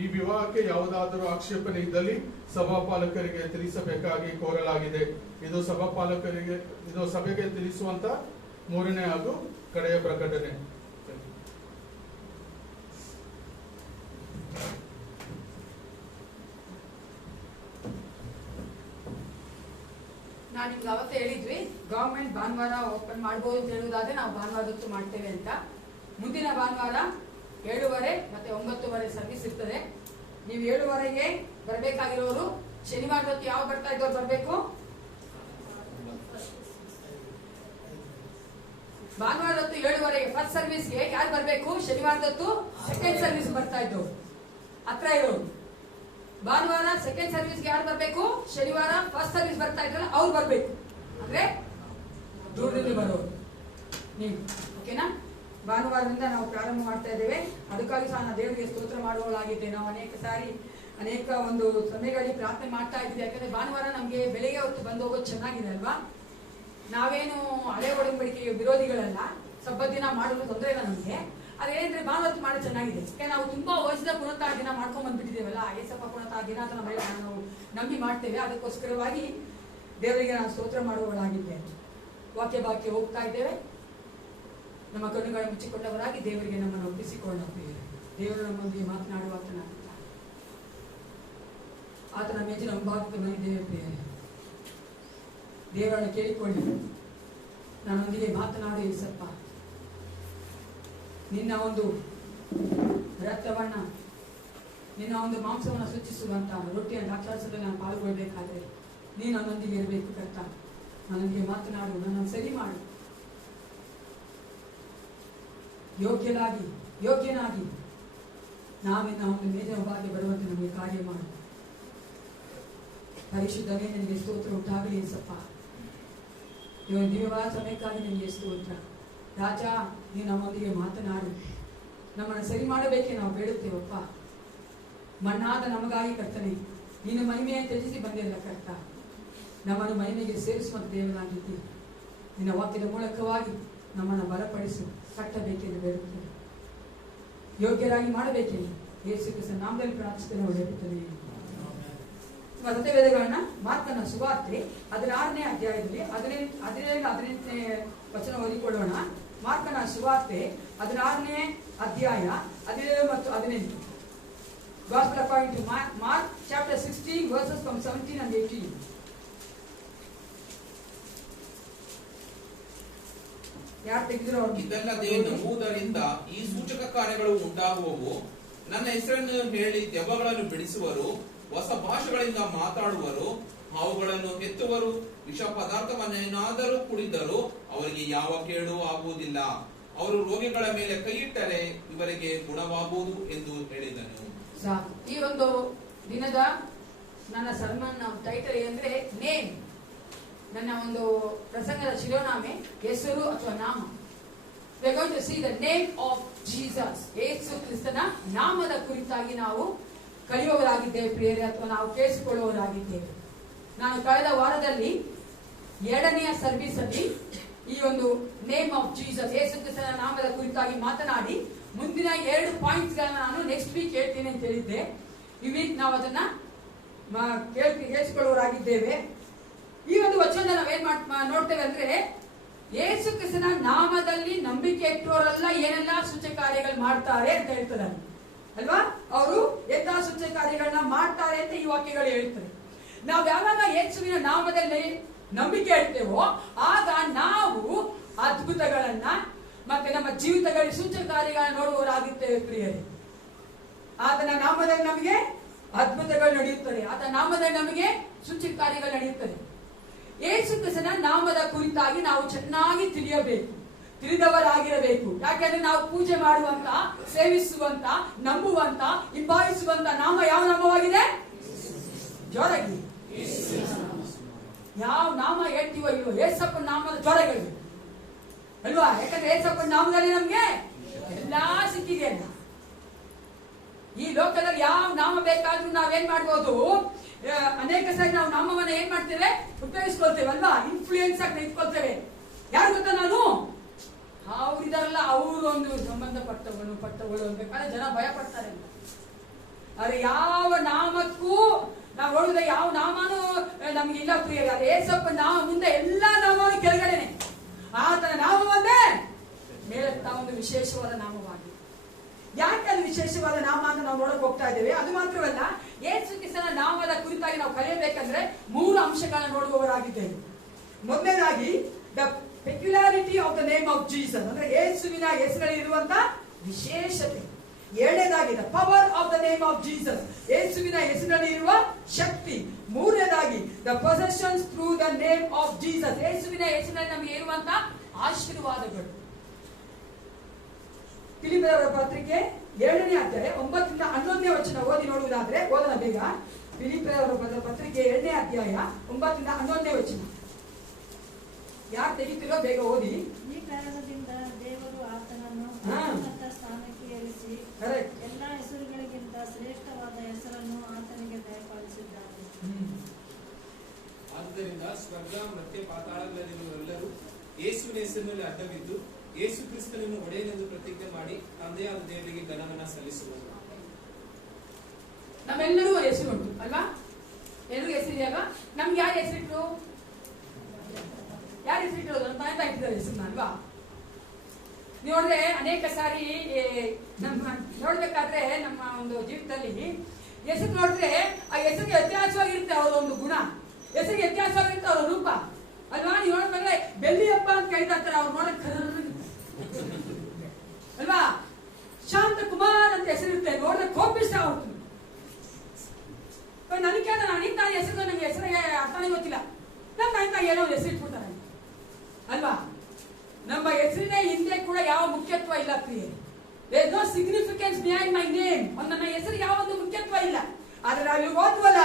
ಈ ವಿವಾಹಕ್ಕೆ ಯಾವುದಾದರೂ ಆಕ್ಷೇಪಣೆ ಇದ್ದಲ್ಲಿ ಸಭಾಪಾಲಕರಿಗೆ ತಿಳಿಸಬೇಕಾಗಿ ಕೋರಲಾಗಿದೆ. ಇದು ಸಭೆಗೆ ತಿಳಿಸುವಂತ 3ನೇ ಹಾಗೂ ಕಡೆಯ ಪ್ರಕಟಣೆ. ನಾನು ನಿಮ್ಗೆ ಅವತ್ತೇ ಹೇಳಿದ್ವಿ, ಗವರ್ಮೆಂಟ್ ಭಾನುವಾರ ಓಪನ್ ಮಾಡ್ಬೋದು ಅಂತ ಹೇಳುವುದಾದ್ರೆ ನಾವು ಭಾನುವಾರದೊತ್ತು ಮಾಡ್ತೇವೆ ಅಂತ. ಮುಂದಿನ ಭಾನುವಾರ 7:30 ಮತ್ತೆ 9:30 ಸರ್ವಿಸ್ ಇರ್ತದೆ. ನೀವು 7:30ಗೆ ಬರಬೇಕಾಗಿರೋರು, ಶನಿವಾರದೊತ್ತು ಯಾವ ಬರ್ತಾ ಇದ್ದವ್ರು ಬರಬೇಕು. ಭಾನುವಾರದೊತ್ತು 7:30ಗೆ ಫಸ್ಟ್ ಸರ್ವಿಸ್ಗೆ ಯಾರು ಬರಬೇಕು? ಶನಿವಾರದೊತ್ತು ಸೆಕೆಂಡ್ ಸರ್ವಿಸ್ ಬರ್ತಾ ಇದ್ದವ್ರು ಹತ್ರ ಇರೋರು. ಭಾನುವಾರ ಸೆಕೆಂಡ್ ಸರ್ವಿಸ್ಗೆ ಯಾರು ಬರಬೇಕು? ಶನಿವಾರ ಫಸ್ಟ್ ಸರ್ವಿಸ್ ಬರ್ತಾ ಇದ್ರಲ್ಲ ಅವ್ರು ಬರ್ಬೇಕು. ಅಂದ್ರೆ ದೂರದಿಂದ ಬರೋರು ನೀವು. ಓಕೆನಾ? ಭಾನುವಾರದಿಂದ ನಾವು ಪ್ರಾರಂಭ ಮಾಡ್ತಾ ಇದ್ದೇವೆ. ಅದಕ್ಕಾಗಿ ಸಹ ನಾನು ದೇವರಿಗೆ ಸ್ತೋತ್ರ ಮಾಡುವವಳಾಗಿದ್ದೆ. ನಾವು ಅನೇಕ ಒಂದು ಸಮಯಗಳಲ್ಲಿ ಪ್ರಾರ್ಥನೆ ಮಾಡ್ತಾ ಇದ್ದೀವಿ. ಯಾಕಂದ್ರೆ ಭಾನುವಾರ ನಮ್ಗೆ ಬೆಳಿಗ್ಗೆ ಹೊತ್ತು ಬಂದು ಹೋಗೋದು ಚೆನ್ನಾಗಿದೆ ಅಲ್ವಾ? ನಾವೇನು ಹಳೆ ಒಡಂಬಡಿಕೆಯ ವಿರೋಧಿಗಳಲ್ಲ. ಸಬ್ಬತ್ ದಿನ ಮಾಡಲು ತೊಂದರೆ ಇಲ್ಲ ನಮಗೆ. ಅದೇನಂದ್ರೆ ಭಾನುವಾರ ಮಾಡಿ ಚೆನ್ನಾಗಿದೆ. ಯಾಕೆ ನಾವು ತುಂಬಾ ವರ್ಷದ ಪುನಃ ದಿನ ಮಾಡ್ಕೊಂಡ್ ಬಂದ್ಬಿಟ್ಟಿದ್ದೇವಲ್ಲ, ಏಸಪ್ಪ ಪುನಃ ದಿನ ಅಂತ ನಾವು ನಂಬಿ ಮಾಡ್ತೇವೆ. ಅದಕ್ಕೋಸ್ಕರವಾಗಿ ದೇವರಿಗೆ ನಾನು ಸ್ತೋತ್ರ ಮಾಡುವವಳಾಗಿದ್ದೇನೆ. ವಾಕ್ಯ ಹೋಗ್ತಾ ಇದ್ದೇವೆ. ನಮ್ಮ ಕಣ್ಣುಗಳನ್ನು ಮುಚ್ಚಿಕೊಂಡವರಾಗಿ ದೇವರಿಗೆ ನಮ್ಮನ್ನು ಒಪ್ಪಿಸಿಕೊಳ್ಳುತ್ತೇವೆ. ದೇವರು ನಮ್ಮೊಂದಿಗೆ ಮಾತನಾಡುವಾತನಾಗುತ್ತಾರೆ. ಆತನ ಮೇಜಿನ ಮುಂಭಾಗಕ್ಕೆ ಬಂದಿದ್ದೇವೆ ಪ್ರಿಯರೇ. ದೇವರನ್ನು ಕೇಳಿಕೊಳ್ಳಿ, ನನ್ನೊಂದಿಗೆ ಮಾತನಾಡು ಏಸಪ್ಪ. ನಿನ್ನ ಒಂದು ರಕ್ತವನ್ನ, ನಿನ್ನ ಒಂದು ಮಾಂಸವನ್ನು ಸೂಚಿಸುವಂತ ರೊಟ್ಟಿಯನ್ನು ದ್ರಾಕ್ಷಾರಸದಲ್ಲಿ ನಾನು ಪಾಲ್ಗೊಳ್ಬೇಕಾದ್ರೆ ನೀನು ನನ್ನೊಂದಿಗೆ ಇರಬೇಕು ಕರ್ತ. ನನ್ನೊಂದಿಗೆ ಮಾತನಾಡು, ನನ್ನನ್ನು ಸರಿ ಮಾಡು. ಯೋಗ್ಯನಾಗಿ ನಾವಿನ್ನ ಒಂದು ಮೇಜಿನ ಭಾಗ್ಯ ಬರುವಂತೆ ನಮಗೆ ಕಾರ್ಯ ಮಾಡು. ಪರಿಶುದ್ಧನೇ ನನಗೆ ಸ್ತೋತ್ರ ಉಂಟಾಗಲಿ ಏಸಪ್ಪ. ಇವತ್ತು ದಿವ್ಯವಾದ ಸಮಯಕ್ಕಾಗಿ ನನಗೆ ಸ್ತೋತ್ರ. ರಾಜ, ನೀನು ನಮ್ಮೊಂದಿಗೆ ಮಾತನಾಡು, ನಮ್ಮನ್ನು ಸರಿ ಮಾಡಬೇಕೆ ನಾವು ಬೇಡುತ್ತೇವಪ್ಪ. ಮಣ್ಣಾದ ನಮಗಾಗಿ ಕರ್ತನೆ, ನೀನು ಮಹಿಮೆಯನ್ನು ತ್ಯಜಿಸಿ ಬಂದಿಲ್ಲ ಕರ್ತ. ನಮ್ಮನ್ನು ಮಹಿಮೆಗೆ ಸೇರಿಸುವಂತ ದೇವನಾಗಿದ್ದಿ. ನಿನ್ನ ವಾಕ್ಯದ ಮೂಲಕವಾಗಿ ನಮ್ಮನ್ನು ಬಲಪಡಿಸು, ಕಟ್ಟಬೇಕೆಂದು ಬೇಡುತ್ತೇವೆ. ಯೋಗ್ಯರಾಗಿ ಮಾಡಬೇಕೆಂದು ಯೇಸು ಕ್ರಿಸ್ತನ ನಾಮದಲ್ಲಿ ಪ್ರಾರ್ಥಿಸುತ್ತೇನೆ. ಒಳ್ಳೆಯುತ್ತೇನೆ. ಸತ್ಯವೇದಗಳನ್ನ ಮಾರ್ಕನ ಸುವಾರ್ತೆ 16ನೇ ಅಧ್ಯಾಯದಲ್ಲಿ 17-18ನೇ ವಚನ ಓದಿಕೊಳ್ಳೋಣ. ಮಾರ್ಕನ ಸುವಾರ್ತೆ 16ನೇ ಅಧ್ಯಾಯ 17 ಮತ್ತು 18. Gospel according to Mark chapter 16 verses from 17 and 18. ಯಾರು ತೆಗೆದಿರೋ ಇದಲ್ಲದೆ ನಂಬುವುದರಿಂದ ಈ ಸೂಚಕ ಕಾರ್ಯಗಳು ಉಂಟಾಗುವವು. ನನ್ನ ಹೆಸರನ್ನು ಹೇಳಿ ದೆವ್ವಗಳನ್ನು ಬಿಡಿಸುವರು, ಹೊಸ ಭಾಷೆಗಳಿಂದ ಮಾತಾಡುವರು, ಹಾವುಗಳನ್ನು ಎತ್ತುವರು, ವಿಷ ಪದಾರ್ಥವನ್ನೇನಾದರೂ ಕುಡಿದರೂ ಅವರಿಗೆ ಯಾವ ಕೇಡು ಆಗುವುದಿಲ್ಲ. ಅವರು ರೋಗಿಗಳ ಮೇಲೆ ಕೈ ಇಟ್ಟರೆ ಇವರಿಗೆ ಗುಣವಾಗುವುದು ಎಂದು ಹೇಳಿದನು. ಈ ಒಂದು ದಿನದ ನನ್ನ ಸರ್ಮನ್ ಟೈಟಲ್ ಏನಂದ್ರೆ ನೇಮ್. ನನ್ನ ಒಂದು ಪ್ರಸಂಗದ ಶಿರೋನಾಮೆ ಹೆಸರು ಅಥವಾ ನಾಮ. We are going to see the name of Jesus. ಯೇಸು ಕ್ರಿಸ್ತನ ನಾಮದ ಕುರಿತಾಗಿ ನಾವು ಕಲಿಯುವವರಾಗಿದ್ದೇವೆ ಪ್ರಿಯರೇ, ಅಥವಾ ನಾವು ಕೇಳಿಸಿಕೊಳ್ಳುವವರಾಗಿದ್ದೇವೆ. ನಾನು ಕಳೆದ ವಾರದಲ್ಲಿ 2ನೇ ಸರ್ವಿಸ್ ಅಲ್ಲಿ ಈ ಒಂದು ನೇಮ್ ಆಫ್ ಜೀಸಸ್, ಯೇಸು ಕ್ರಿಸ್ತನ ನಾಮದ ಕುರಿತಾಗಿ ಮಾತನಾಡಿ ಮುಂದಿನ 2 ಪಾಯಿಂಟ್ಸ್ ಗಳನ್ನ ನಾನು ನೆಕ್ಸ್ಟ್ ವೀಕ್ ಹೇಳ್ತೀನಿ ಅಂತ ಹೇಳಿದ್ದೆ. ಈ ವೀಕ್ ನಾವು ಅದನ್ನ ಕೇಳಿಸಿಕೊಳ್ಳುವವರಾಗಿದ್ದೇವೆ. ಈ ಒಂದು ವಚನ ನಾವೇನ್ ನೋಡ್ತೇವೆ ಅಂದ್ರೆ, ಯೇಸು ಕ್ರಿಸ್ತನ ನಾಮದಲ್ಲಿ ನಂಬಿಕೆ ಇಟ್ಟವರೆಲ್ಲ ಏನೆಲ್ಲ ಸೂಚಕ ಕಾರ್ಯಗಳು ಮಾಡ್ತಾರೆ ಅಂತ ಹೇಳ್ತಾರೆ ಅಲ್ವಾ. ಅವರು ಎಂತ ಸೂಚಕ ಕಾರ್ಯಗಳನ್ನ ಮಾಡ್ತಾರೆ ಅಂತ ಈ ವಾಕ್ಯಗಳು ಹೇಳ್ತಾರೆ. ನಾವು ಯಾವಾಗ ಯೇಸುವಿನ ನಾಮದಲ್ಲಿ ನಂಬಿಕೆ ಇಡ್ತೇವೋ ಆಗ ನಾವು ಅದ್ಭುತಗಳನ್ನ ಮತ್ತೆ ನಮ್ಮ ಜೀವಿತಗಳಲ್ಲಿ ಸೂಚಕ ಕಾರ್ಯಗಳನ್ನ ನೋಡುವವರಾಗಿದ್ದೇವೆ ಪ್ರಿಯರೇ. ಆತನ ನಾಮದಲ್ಲಿ ನಮಗೆ ಅದ್ಭುತಗಳು ನಡೆಯುತ್ತದೆ, ಆತನ ನಾಮದಲ್ಲಿ ನಮಗೆ ಸೂಚಕ ಕಾರ್ಯಗಳು ನಡೆಯುತ್ತದೆ. ಯೇಸು ಕ್ರಿಸ್ತನ ನಾಮದ ಕುರಿತಾಗಿ ನಾವು ಚೆನ್ನಾಗಿ ತಿಳಿದವರಾಗಿರಬೇಕು. ಯಾಕೆಂದ್ರೆ ನಾವು ಪೂಜೆ ಮಾಡುವಂತ, ಸೇವಿಸುವಂತ, ನಂಬುವಂತ, ಹಿಂಬಾಲಿಸುವಂತ ನಾಮ ಯಾವ ನಾಮವಾಗಿದೆ? ಜೋರಾಗಿ ಯಾವ ನಾಮ ಹೇಳ್ತೀವೋ ಇಲ್ವೋ, ಯೇಸಪ್ಪನ ನಾಮದ ಜ್ವರಗಳು ಅಲ್ವಾ. ಯಾಕಂದ್ರೆ ಯೇಸಪ್ಪನ ನಾಮದಲ್ಲಿ ನಮ್ಗೆ ಎಲ್ಲಾ ಸಿಕ್ಕಿದೆ ಅಲ್ಲ. ಈ ಲೋಕದಲ್ಲಿ ಯಾವ ನಾಮ ಬೇಕಾದ್ರೂ ನಾವೇನ್ ಮಾಡ್ಬೋದು, ಅನೇಕ ಸಾರಿ ನಾವು ನಾಮವನ್ನ ಏನ್ ಮಾಡ್ತೇವೆ, ಉಪಯೋಗಿಸ್ಕೊಳ್ತೇವೆ ಅಲ್ವಾ. ಇನ್ಫ್ಲೂಯೆನ್ಸ್ ಆಗಿ ನಿಂತ್ಕೊಳ್ತೇವೆ. ಯಾರು ಗೊತ್ತಾ, ನಾನು ಅವರಿದಾರಲ್ಲ ಅವರು ಒಂದು ಪಟ್ಟವಳು ಅನ್ಬೇಕಾದ್ರೆ ಜನ ಭಯ ಪಡ್ತಾರೆ ಅಂತ. ಆದ್ರೆ ಯಾವ ನಾಮಕ್ಕೂ ನಾವು ನೋಡಿದ್ರೆ ಯಾವ ನಾಮನೂ ನಮ್ಗೆ ಇಲ್ಲ ಪ್ರಿಯ. ಅದು ಏಸಪ್ಪ ನಾಮ ಮುಂದೆ ಎಲ್ಲಾ ನಾಮವನ್ನು ಕೆಳಗಡೆನೆ, ಆತನ ನಾಮ ಒಂದೇ ಮೇಲೆತ್ತ ಒಂದು ವಿಶೇಷವಾದ ನಾಮವಾಗಿದೆ. ಯಾಕೆ ಅದು ವಿಶೇಷವಾದ ನಾಮ ಅಂತ ನಾವು ನೋಡಕ್ ಹೋಗ್ತಾ ಇದ್ದೇವೆ. ಅದು ಮಾತ್ರವಲ್ಲ, ಯೇಸು ಕ್ರಿಸ್ತನ ನಾಮದ ಕುರಿತಾಗಿ ನಾವು ಕಲಿಯಬೇಕಂದ್ರೆ 3 ಅಂಶಗಳನ್ನ ನೋಡುವವರಾಗಿದ್ದೇವೆ. ಮೊದಲನೇದಾಗಿ the peculiarity of the name of Jesus, ಅಂದ್ರೆ ಯೇಸುವಿನ ಹೆಸರಲ್ಲಿ ಇರುವಂತ ವಿಶೇಷತೆ. ಎರಡನೇದಾಗಿ the power of the name of Jesus, ಯೇಸುವಿನ ಹೆಸರಿನಲ್ಲಿ ಇರುವ ಶಕ್ತಿ. ಮೂರನೇದಾಗಿ the possessions through the name of Jesus, ಯೇಸುವಿನ ಹೆಸರಿನಲ್ಲಿ ನಮಗೆ ಇರುವಂತ ಆಶೀರ್ವಾದಗಳು. ಫಿಲಿಪ್ಪರ ಪತ್ರಿಕೆ 2ನೇ ಅಧ್ಯಾಯ 9-11ನೇ ವಚನ ಓದಿ ನೋಡುವುದಾದ್ರೆ, ಓದೋಣ ಬೇಗ. ಫಿಲಿಪ್ಪರ ಪತ್ರಿಕೆ 2ನೇ ಅಧ್ಯಾಯ 9-11ನೇ ವಚನ. ಯಾರು ತೆಗಿತೀರೋ ಬೇಗ ಓದಿ. ಈ ಕಾರಣದಿಂದ ದೇವರು ಆತನನ್ನು ಸ್ಥಾನಕ್ಕೆ ಏರಿಸಿ ಎಲ್ಲಾ ಹೆಸರುಗಳಿಗಿಂತ ಶ್ರೇಷ್ಠವಾದ ಹೆಸರನ್ನು ಆತನಿಗೆ ದಯಪಾಲಿಸಿದ್ದಾನೆ. ಆದ್ದರಿಂದ ಸ್ವರ್ಗ ಮತ್ತೆ ಪಾತಾಳಗಳಲ್ಲಿರುವವರೆಲ್ಲರೂ ಯೇಸುವಿನ ಹೆಸರಿನಲ್ಲಿ ಅಡ್ಡಬಿದ್ದು ಯೇಸು ಕ್ರಿಸ್ತನನ್ನು ಒಡೆಯನೆಂದು ಪ್ರತಿಜ್ಞೆ ಮಾಡಿ ತಂದೆಯಾದ ದೇವರಿಗೆ ಘನವನ್ನ ಸಲ್ಲಿಸುವುದು. ನಮ್ಮೆಲ್ಲರಿಗೂ ಹೆಸರು ಉಂಟು ಅಲ್ವಾ? ಎಲ್ಲರಿಗೂ ಹೆಸರಿದೆಯಾಗ ನಮ್ಗೆ ಯಾರು ಹೆಸರಿಟ್ರು? ಯಾರು ಹೆಸರಿಟ್ಟಿರೋದು? ನಮ್ಮ ತಾಯಿ ಇಟ್ಟಿದ್ದಾರೆ ಹೆಸರನ್ನ ಅಲ್ವಾ? ನೋಡ್ರೆ ಅನೇಕ ಸಾರಿ ನಮ್ಮ ನೋಡ್ಬೇಕಾದ್ರೆ ನಮ್ಮ ಒಂದು ಜೀವಿತದಲ್ಲಿ ಹೆಸರು ನೋಡಿದ್ರೆ ಆ ಹೆಸರಿಗೆ ವ್ಯತ್ಯಾಸವಾಗಿರುತ್ತೆ ಅವರ ಒಂದು ಗುಣ, ಹೆಸರಿಗೆ ವ್ಯತ್ಯಾಸವಾಗಿರುತ್ತೆ ಅವರ ರೂಪ ಅಲ್ವಾ? ನೀವು ನೋಡ್ಬೇಕಾದ್ರೆ ಬೆಳ್ಳಿಯಪ್ಪ ಅಂತ ಕೇಳಿದಾರೆ ಅವ್ರು ನೋಡಕ್ ಅಲ್ವಾ? ಶಾಂತ ಕುಮಾರ್ ಅಂತ ಹೆಸರಿರುತ್ತೆ, ನೋಡಿದ್ರೆ ಕೋಪಿಸ್ತಾ ಹೋಗ್ತೀನಿ. ನನಗೆ ನಾನು ತಾಯಿ ಹೆಸರು ನನಗೆ ಹೆಸರಿಗೆ ಅರ್ಥನೇ ಗೊತ್ತಿಲ್ಲ, ನಮ್ಮ ತಾಯಿ ಏನೋ ಹೆಸರು ಇಟ್ಬಿಡ್ತಾರೆ ಅಲ್ವಾ? ನಮ್ಮ ಹೆಸರಿನ ಹಿಂದೆ ಕೂಡ ಯಾವ ಮುಖ್ಯತ್ವ ಇಲ್ಲ ಪ್ರಿಯೆ. There no significance behind my name. ನನ್ನ ಹೆಸರಿಗೆ ಯಾವ ಒಂದು ಮುಖ್ಯತ್ವ ಇಲ್ಲ. ಆದ್ರೆ ನಾವು ಓದ್ವಲ್ಲ,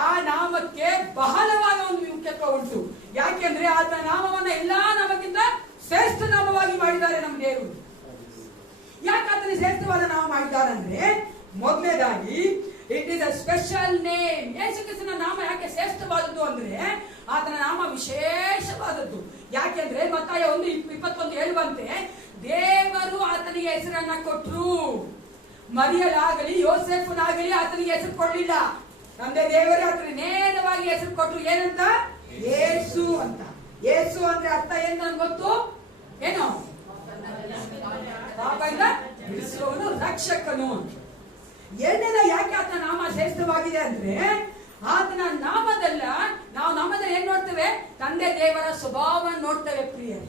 ಆ ನಾಮಕ್ಕೆ ಬಹಳವಾದ ಒಂದು ಮುಖ್ಯತ್ವ ಉಂಟು. ಯಾಕೆಂದ್ರೆ ಆತ ನಾಮವನ್ನ ಎಲ್ಲಾ ನಾಮಕ್ಕಿಂತ ಶ್ರೇಷ್ಠ ನಾಮವಾಗಿ ಮಾಡಿದ್ದಾರೆ ನಮ್ಮ ದೇವರು. ಯಾಕೆ ಆತನ ಶ್ರೇಷ್ಠವಾದ ನಾಮ ಮಾಡಿದ್ದಾರೆ ಅಂದ್ರೆ, ಮೊದಲನೇದಾಗಿ it is a special name. Yesu ಕ್ರಿಸ್ತನ ನಾಮ ಯಾಕೆ ಶ್ರೇಷ್ಠವಾದದ್ದು ಅಂದ್ರೆ ಆತನ ನಾಮ ವಿಶೇಷವಾದದ್ದು. ಯಾಕೆಂದ್ರೆ ಮತ್ತಾಯ 1:21 ಹೇಳುವಂತೆ ದೇವರು ಆತನಿಗೆ ಹೆಸರನ್ನ ಕೊಟ್ರು. ಮರಿಯಲಾಗಲಿ ಯೋಸೆಫನಾಗಲಿ ಆತನಿಗೆ ಹೆಸರು ಕೊಡ್ಲಿಲ್ಲ. ತಂದೆ ದೇವರೇ ಆತನಿಗೆ ನೇರವಾಗಿ ಹೆಸರು ಕೊಟ್ರು. ಏನಂತ? ಯೇಸು ಅಂತ. ಯೇಸು ಅಂದ್ರೆ ಅರ್ಥ ಏನು ನನ್ಗೆ ಗೊತ್ತು? ಏನು? ಪಾಪದಿಂದ ಬಿಡಿಸುವವನು, ರಕ್ಷಕನು. ಎರಡನೇದ ಯಾಕೆ ಆತನ ನಾಮ ಶ್ರೇಷ್ಠವಾಗಿದೆ ಅಂದ್ರೆ ಆತನ ನಾಮದಲ್ಲ, ನಾವು ನಾಮದಲ್ಲಿ ಏನ್ ನೋಡ್ತೇವೆ? ತಂದೆ ದೇವರ ಸ್ವಭಾವವನ್ನು ನೋಡ್ತೇವೆ ಪ್ರಿಯರೇ.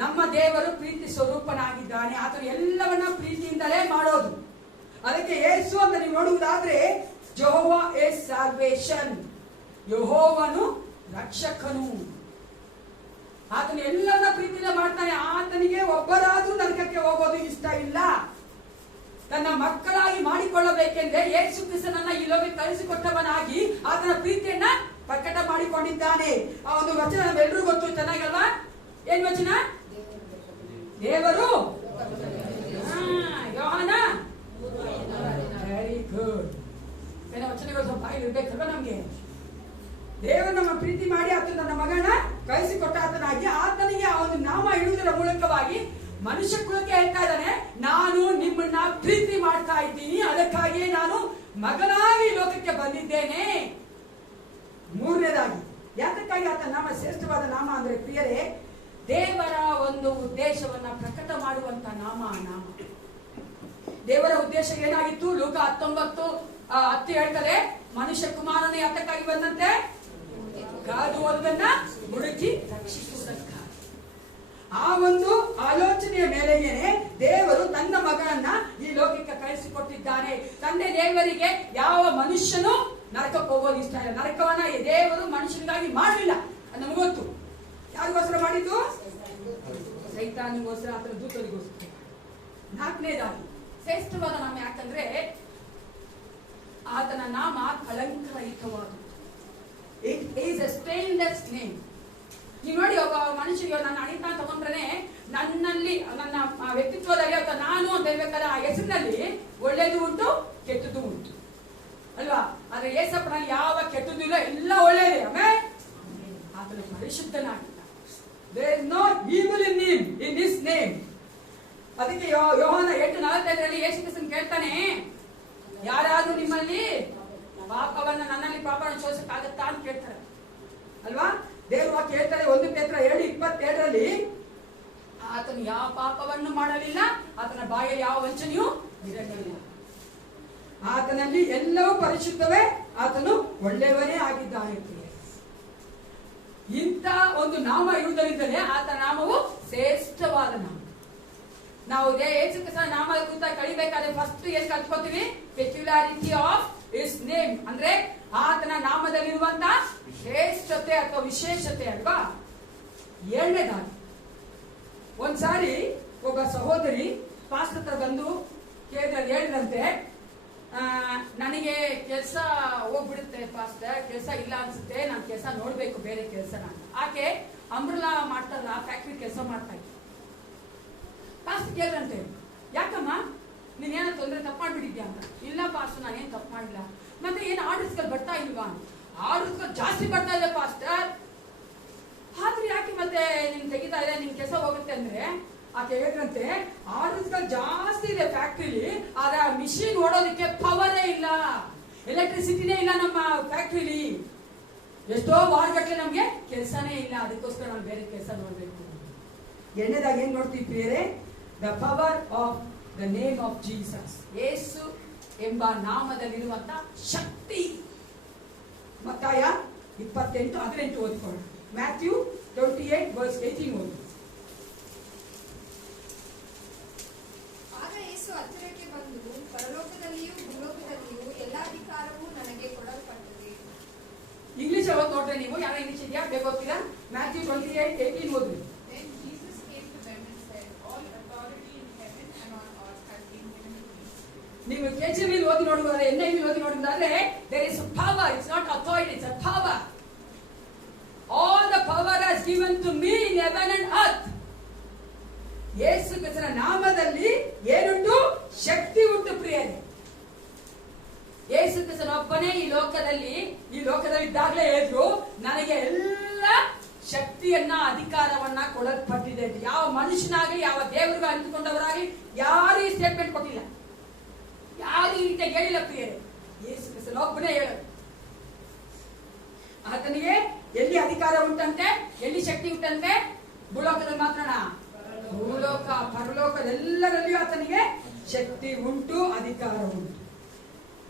ನಮ್ಮ ದೇವರು ಪ್ರೀತಿ ಸ್ವರೂಪನಾಗಿದ್ದಾನೆ. ಆತನು ಎಲ್ಲವನ್ನ ಪ್ರೀತಿಯಿಂದಲೇ ಮಾಡೋದು. ಅದಕ್ಕೆ ಯೇಸು ಅಂತ ನೀವು ನೋಡುವುದಾದ್ರೆ ಜೆಹೋವಾ ಇಸ್ ಸಾಲ್ವೇಷನ್, ಯೆಹೋವನು ರಕ್ಷಕನು. ಆತನು ಎಲ್ಲವನ್ನ ಪ್ರೀತಿಯಿಂದ ಮಾಡ್ತಾನೆ. ಆತನಿಗೆ ಒಬ್ಬರಾದ್ರೂ ನರಕಕ್ಕೆ ಹೋಗೋದು ಇಷ್ಟ ಇಲ್ಲ. ತನ್ನ ಮಕ್ಕಳಾಗಿ ಮಾಡಿಕೊಳ್ಳಬೇಕೆಂದ್ರೆ ಯೇಸು ಕ್ರಿಸ್ತನನ್ನ ಈ ಲೋಕಕ್ಕೆ ಕಳಿಸಿಕೊಟ್ಟವನಾಗಿ ಆತನ ಪ್ರೀತಿಯನ್ನ ಪ್ರಕಟ ಮಾಡಿಕೊಂಡಿದ್ದಾನೆ. ಆ ಒಂದು ವಚನ ನಮ್ಮೆಲ್ಲರೂ ಗೊತ್ತು ಚೆನ್ನಾಗಲ್ವಾ? ಏನ್ ವಚನ? ದೇವರು ಯೋಹಾನ. Very good. ಏನೋ ವಚನಗಳು ಸ್ವಲ್ಪ ಇರ್ಬೇಕಲ್ವಾ ನಮ್ಗೆ? ದೇವರು ನಮ್ಮ ಪ್ರೀತಿ ಮಾಡಿ ಆತನ ನನ್ನ ಮಗನ ಕಳಿಸಿಕೊಟ್ಟ ಆತನಾಗಿ ಆತನಿಗೆ ಆ ಒಂದು ನಾಮ ಇಡುವುದರ ಮೂಲಕವಾಗಿ ಮನುಷ್ಯ ಕುಲಕ್ಕೆ ಹೇಳ್ತಾ ಇದ್ದಾನೆ, ನಾನು ನಿಮ್ಮನ್ನ ಪ್ರೀತಿ ಮಾಡ್ತಾ ಇದ್ದೀನಿ, ಅದಕ್ಕಾಗಿಯೇ ನಾನು ಮಗನಾಗಿ ಲೋಕಕ್ಕೆ ಬಂದಿದ್ದೇನೆ. ಮೂರನೇದಾಗಿ ಯಾತಕ್ಕಾಗಿ ಆತನ ನಾಮ ಶ್ರೇಷ್ಠವಾದ ನಾಮ ಅಂದ್ರೆ ಪ್ರಿಯರೇ, ದೇವರ ಒಂದು ಉದ್ದೇಶವನ್ನ ಪ್ರಕಟ ಮಾಡುವಂತ ನಾಮ. ದೇವರ ಉದ್ದೇಶ ಏನಾಗಿತ್ತು? ಲೂಕ 19:10 ಹೇಳ್ತಾರೆ, ಮನುಷ್ಯ ಕುಮಾರನೇ ಯಾತಕ್ಕಾಗಿ ಬಂದಂತೆ? ಕಾದುವುದನ್ನ ಹುಡುಕಿ ರಕ್ಷಿಸುವುದಕ್ಕಾಗಿ. ಆ ಒಂದು ಆಲೋಚನೆಯ ಮೇಲೆಯೇ ದೇವರು ತನ್ನ ಮಗನನ್ನ ಈ ಲೋಕಕ್ಕೆ ಕಳಿಸಿಕೊಟ್ಟಿದ್ದಾನೆ. ತಂದೆ ದೇವರಿಗೆ ಯಾವ ಮನುಷ್ಯನು ನರಕಕ್ಕೆ ಹೋಗೋದು ಇಷ್ಟ ಇಲ್ಲ. ನರಕವನ್ನ ದೇವರು ಮನುಷ್ಯನಿಗಾಗಿ ಮಾಡಲಿಲ್ಲ, ಅದು ನಮ್ಗೆ ಗೊತ್ತು. ಯಾರಿಗೋಸ್ಕರ ಮಾಡಿದ್ದು? ಸೈತಾನಿಗೋಸ್ಕರ, ಆತನ ದೂತರಿಗೋಸ್ಕರ. ನಾಲ್ಕನೇದಾಗಿ ಶ್ರೇಷ್ಠವಾದ ನಾಮ ಯಾಕಂದ್ರೆ ಆತನ ನಾಮ ಕಳಂಕರಹಿತವಾದದ್ದು. It is a stainless name. ನೀವು ನೋಡಿ, ಒಬ್ಬ ಮನುಷ್ಯರಿಗೆ ನನ್ನ ಅಣಿತ ತಗೊಂಡ್ರೆ ನನ್ನಲ್ಲಿ, ನನ್ನ ವ್ಯಕ್ತಿತ್ವದಲ್ಲಿ ಅಥವಾ ನಾನು ಅಂತ ಹೇಳ್ಬೇಕಾದ್ರೆ ಆ ಹೆಸರಿನಲ್ಲಿ ಒಳ್ಳೇದು ಉಂಟು, ಕೆಟ್ಟದ್ದು ಉಂಟು ಅಲ್ವಾ? ಆದ್ರೆ ಏಸಪ್ಪನಲ್ಲಿ ಯಾವ ಕೆಟ್ಟದ್ದು ಇಲ್ಲ, ಎಲ್ಲ ಒಳ್ಳೇದೇ. ಆಮೇಲೆ ಆತನ ಪರಿಶುದ್ಧನಾಗಿದ್ದ. There is no evil in him, in his name. ಅದಕ್ಕೆ ಯೋಹಾನ 8:45 ಯೇಸು ಕ್ರಿಸ್ತನು ಕೇಳ್ತಾನೆ, ಯಾರಾದ್ರೂ ನಿಮ್ಮಲ್ಲಿ ಪಾಪವನ್ನ, ನನ್ನಲ್ಲಿ ಪಾಪವನ್ನು ಶೋಧಿಸಕ್ಕಾಗತ್ತಾ ಅಂತ ಕೇಳ್ತಾರೆ ಅಲ್ವಾ? ದೇವರು ವಾಕ್ಯ ಹೇಳ್ತಾರೆ 1 ಪೇತ್ರ 2:27 ಆತನು ಯಾವ ಪಾಪವನ್ನು ಮಾಡಲಿಲ್ಲ, ಆತನ ಬಾಯಲ್ಲಿ ಯಾವ ವಂಚನೆಯೂ ಇರಲಿಲ್ಲ. ಆತನಲ್ಲಿ ಎಲ್ಲವೂ ಪರಿಶುದ್ಧವೇ, ಆತನು ಒಳ್ಳೆಯವನೇ ಆಗಿದ್ದಾನೆ. ಇಂಥ ಒಂದು ನಾಮ ಇರುವುದರಿಂದಲೇ ಆತ ನಾಮವು ಶ್ರೇಷ್ಠವಾದ ನಾಮ. ನಾವು ಯೇಸು ಕ್ರಿಸ್ತನ ನಾಮದ ಕುರಿತ ಕಲಿಬೇಕಾದ್ರೆ ಫಸ್ಟ್ ಏನ್ ಕಲ್ತ್ಕೋತೀವಿ? ಪೆಕ್ಯುಲಾರಿಟಿ ಆಫ್ ಹಿಸ್ ನೇಮ್ ಅಂದ್ರೆ ಆತನ ನಾಮದಲ್ಲಿರುವಂತ ಶ್ರೇಷ್ಠತೆ ಅಥವಾ ವಿಶೇಷತೆ ಅಲ್ವಾ? ಎರಡನೇದಾಗಿ ಒಂದ್ಸಾರಿ ಒಬ್ಬ ಸಹೋದರಿ ಪಾಸ್ಟರ್ ಹತ್ರ ಬಂದು ಹೇಳಿದ್ರಂತೆ, ನನಗೆ ಕೆಲಸ ಹೋಗ್ಬಿಡುತ್ತೆ ಪಾಸ್ಟರ್, ಕೆಲಸ ಇಲ್ಲ ಅನ್ಸುತ್ತೆ, ನಾನು ಕೆಲಸ ನೋಡ್ಬೇಕು ಬೇರೆ ಕೆಲಸ. ನಾನು ಆಕೆ ಅಂಬ್ರಲಾ ಮಾಡ್ತಾರಲ್ಲ ಆ ಫ್ಯಾಕ್ಟ್ರಿ ಕೆಲಸ ಮಾಡ್ತಾ ಇದ್ದೆ. ಪಾಸ್ಟರ್ ಕೇಳ್ರಂತೆ, ಯಾಕಮ್ಮ ನೀನೇನೋ ತೊಂದರೆ ತಪ್ಪು ಮಾಡ್ಬಿಟ್ಟಿದ್ಯಾ ಅಂತ. ಇಲ್ಲ ಪಾಸ್ಟರ್, ನಾನೇನು ತಪ್ಪು ಮಾಡಿಲ್ಲ. ಮತ್ತೆ ಏನು ಆರ್ಡರ್ಸ್ಗಳು ಬರ್ತಾ ಇಲ್ವಾ? ಆರ್ಡರ್ಸ್ಗಳು ಜಾಸ್ತಿ ಬರ್ತಾ ಇದೆ ಪಾಸ್ಟರ್. ಆದ್ರೆ ಯಾಕೆ ಮತ್ತೆ ನಿನ್ ತೆಗಿತಾ ಇದೆ, ನಿನ್ ಕೆಲಸ ಹೋಗುತ್ತೆ ಅಂದ್ರೆ ಆಕೆ ಹೇಳಿದ್ರಂತೆ 6 ದಿವಸಗಳು ಜಾಸ್ತಿ ಇದೆ ಫ್ಯಾಕ್ಟ್ರಿಲಿ, ಆದ್ರೆ ಆ ಮಿಷಿನ್ ಓಡೋದಕ್ಕೆ ಪವರೇ ಇಲ್ಲ, ಎಲೆಕ್ಟ್ರಿಸಿಟಿನೇ ಇಲ್ಲ ನಮ್ಮ ಫ್ಯಾಕ್ಟ್ರಿಲಿ. ಎಷ್ಟೋ ವಾರಗಟ್ಟಲೆ ನಮ್ಗೆ ಕೆಲಸನೇ ಇಲ್ಲ, ಅದಕ್ಕೋಸ್ಕರ ನಾವು ಬೇರೆ ಕೆಲಸ ನೋಡ್ಬೇಕು. ಎರಡನೇದಾಗಿ ಏನ್ ನೋಡ್ತೀವಿ ಪ್ರಿಯರೇ? The power of the name of Jesus. Yesu ಎಂಬ ನಾಮದಲ್ಲಿರುವಂತ ಶಕ್ತಿ. ಮತ್ತಾಯ 28:18 ಓದಿಕೊಳ್ಳೋಣ. ಮ್ಯಾಥ್ಯೂ 28:18 ಓದಿ. ಆಗ ಯೇಸು ಹತ್ತಿರಕ್ಕೆ ಬಂದು, ಪರಲೋಕದಲ್ಲಿಯೂ ಭೂಲೋಕದಲ್ಲಿಯೂ ಎಲ್ಲಾ ಅಧಿಕಾರವೂ ನನಗೆ ಕೊಡಲ್ಪಟ್ಟಿದೆ. ಇಂಗ್ಲಿಷ್ ಓದ್ ನೋಡ್ರಿ ನೀವು. ಯಾರ ಇಂಗ್ಲಿಷ್ ಇದೆಯಾ? ಬೇಗ ಓದ್ತೀರಾ? ಮ್ಯಾಥ್ಯೂ 28:18 ಓದ್ರಿ. Then Jesus came to them and said, all authority in heaven and on earth has been given to me. ನೀವು KJV ಓದಿ ನೋಡಿದ್ರೆ, NIV ಓದಿ ನೋಡಿದ್ರೆ, there is power, it's not authority, it's a power. All the power has given to me in heaven and earth. ಯೇಸು ಕ್ರಿಸ್ತನ ನಾಮದಲ್ಲಿ ಏನುಂಟು? ಶಕ್ತಿ ಉಂಟು ಪ್ರಿಯರೇ. ಯೇಸು ಕ್ರಿಸ್ತನ ಒಬ್ಬನೇ ಈ ಲೋಕದಲ್ಲಿ ಇದ್ದಾಗಲೇ ಹೇಳಿದ್ರು, ನನಗೆ ಎಲ್ಲ ಶಕ್ತಿಯನ್ನ ಅಧಿಕಾರವನ್ನ ಕೊಡಲ್ಪಟ್ಟಿದೆ. ಯಾವ ಮನುಷ್ಯನಾಗಲಿ ಯಾವ ದೇವರಿಗೂ ಅಂಟಿಕೊಂಡವರಾಗಲಿ ಯಾರು ಈ ಸ್ಟೇಟ್ಮೆಂಟ್ ಕೊಟ್ಟಿಲ್ಲ, ಯಾರು ಈ ರೀತಿ ಹೇಳಿಲ್ಲ ಪ್ರಿಯರೇ. ಯೇಸು ಕ್ರಿಸ್ತನ ಒಬ್ಬನೇ ಹೇಳೋದು. ಆತನಿಗೆ ಎಲ್ಲಿ ಅಧಿಕಾರ ಉಂಟಂತೆ, ಎಲ್ಲಿ ಶಕ್ತಿ ಉಂಟಂತೆ? ಭೂಲೋಕದಲ್ಲಿ ಮಾತ್ರನಾ? ಭೂಲೋಕ ಪರಲೋಕದೆಲ್ಲರಲ್ಲಿಯೂ ಆತನಿಗೆ ಶಕ್ತಿ ಉಂಟು, ಅಧಿಕಾರ ಉಂಟು.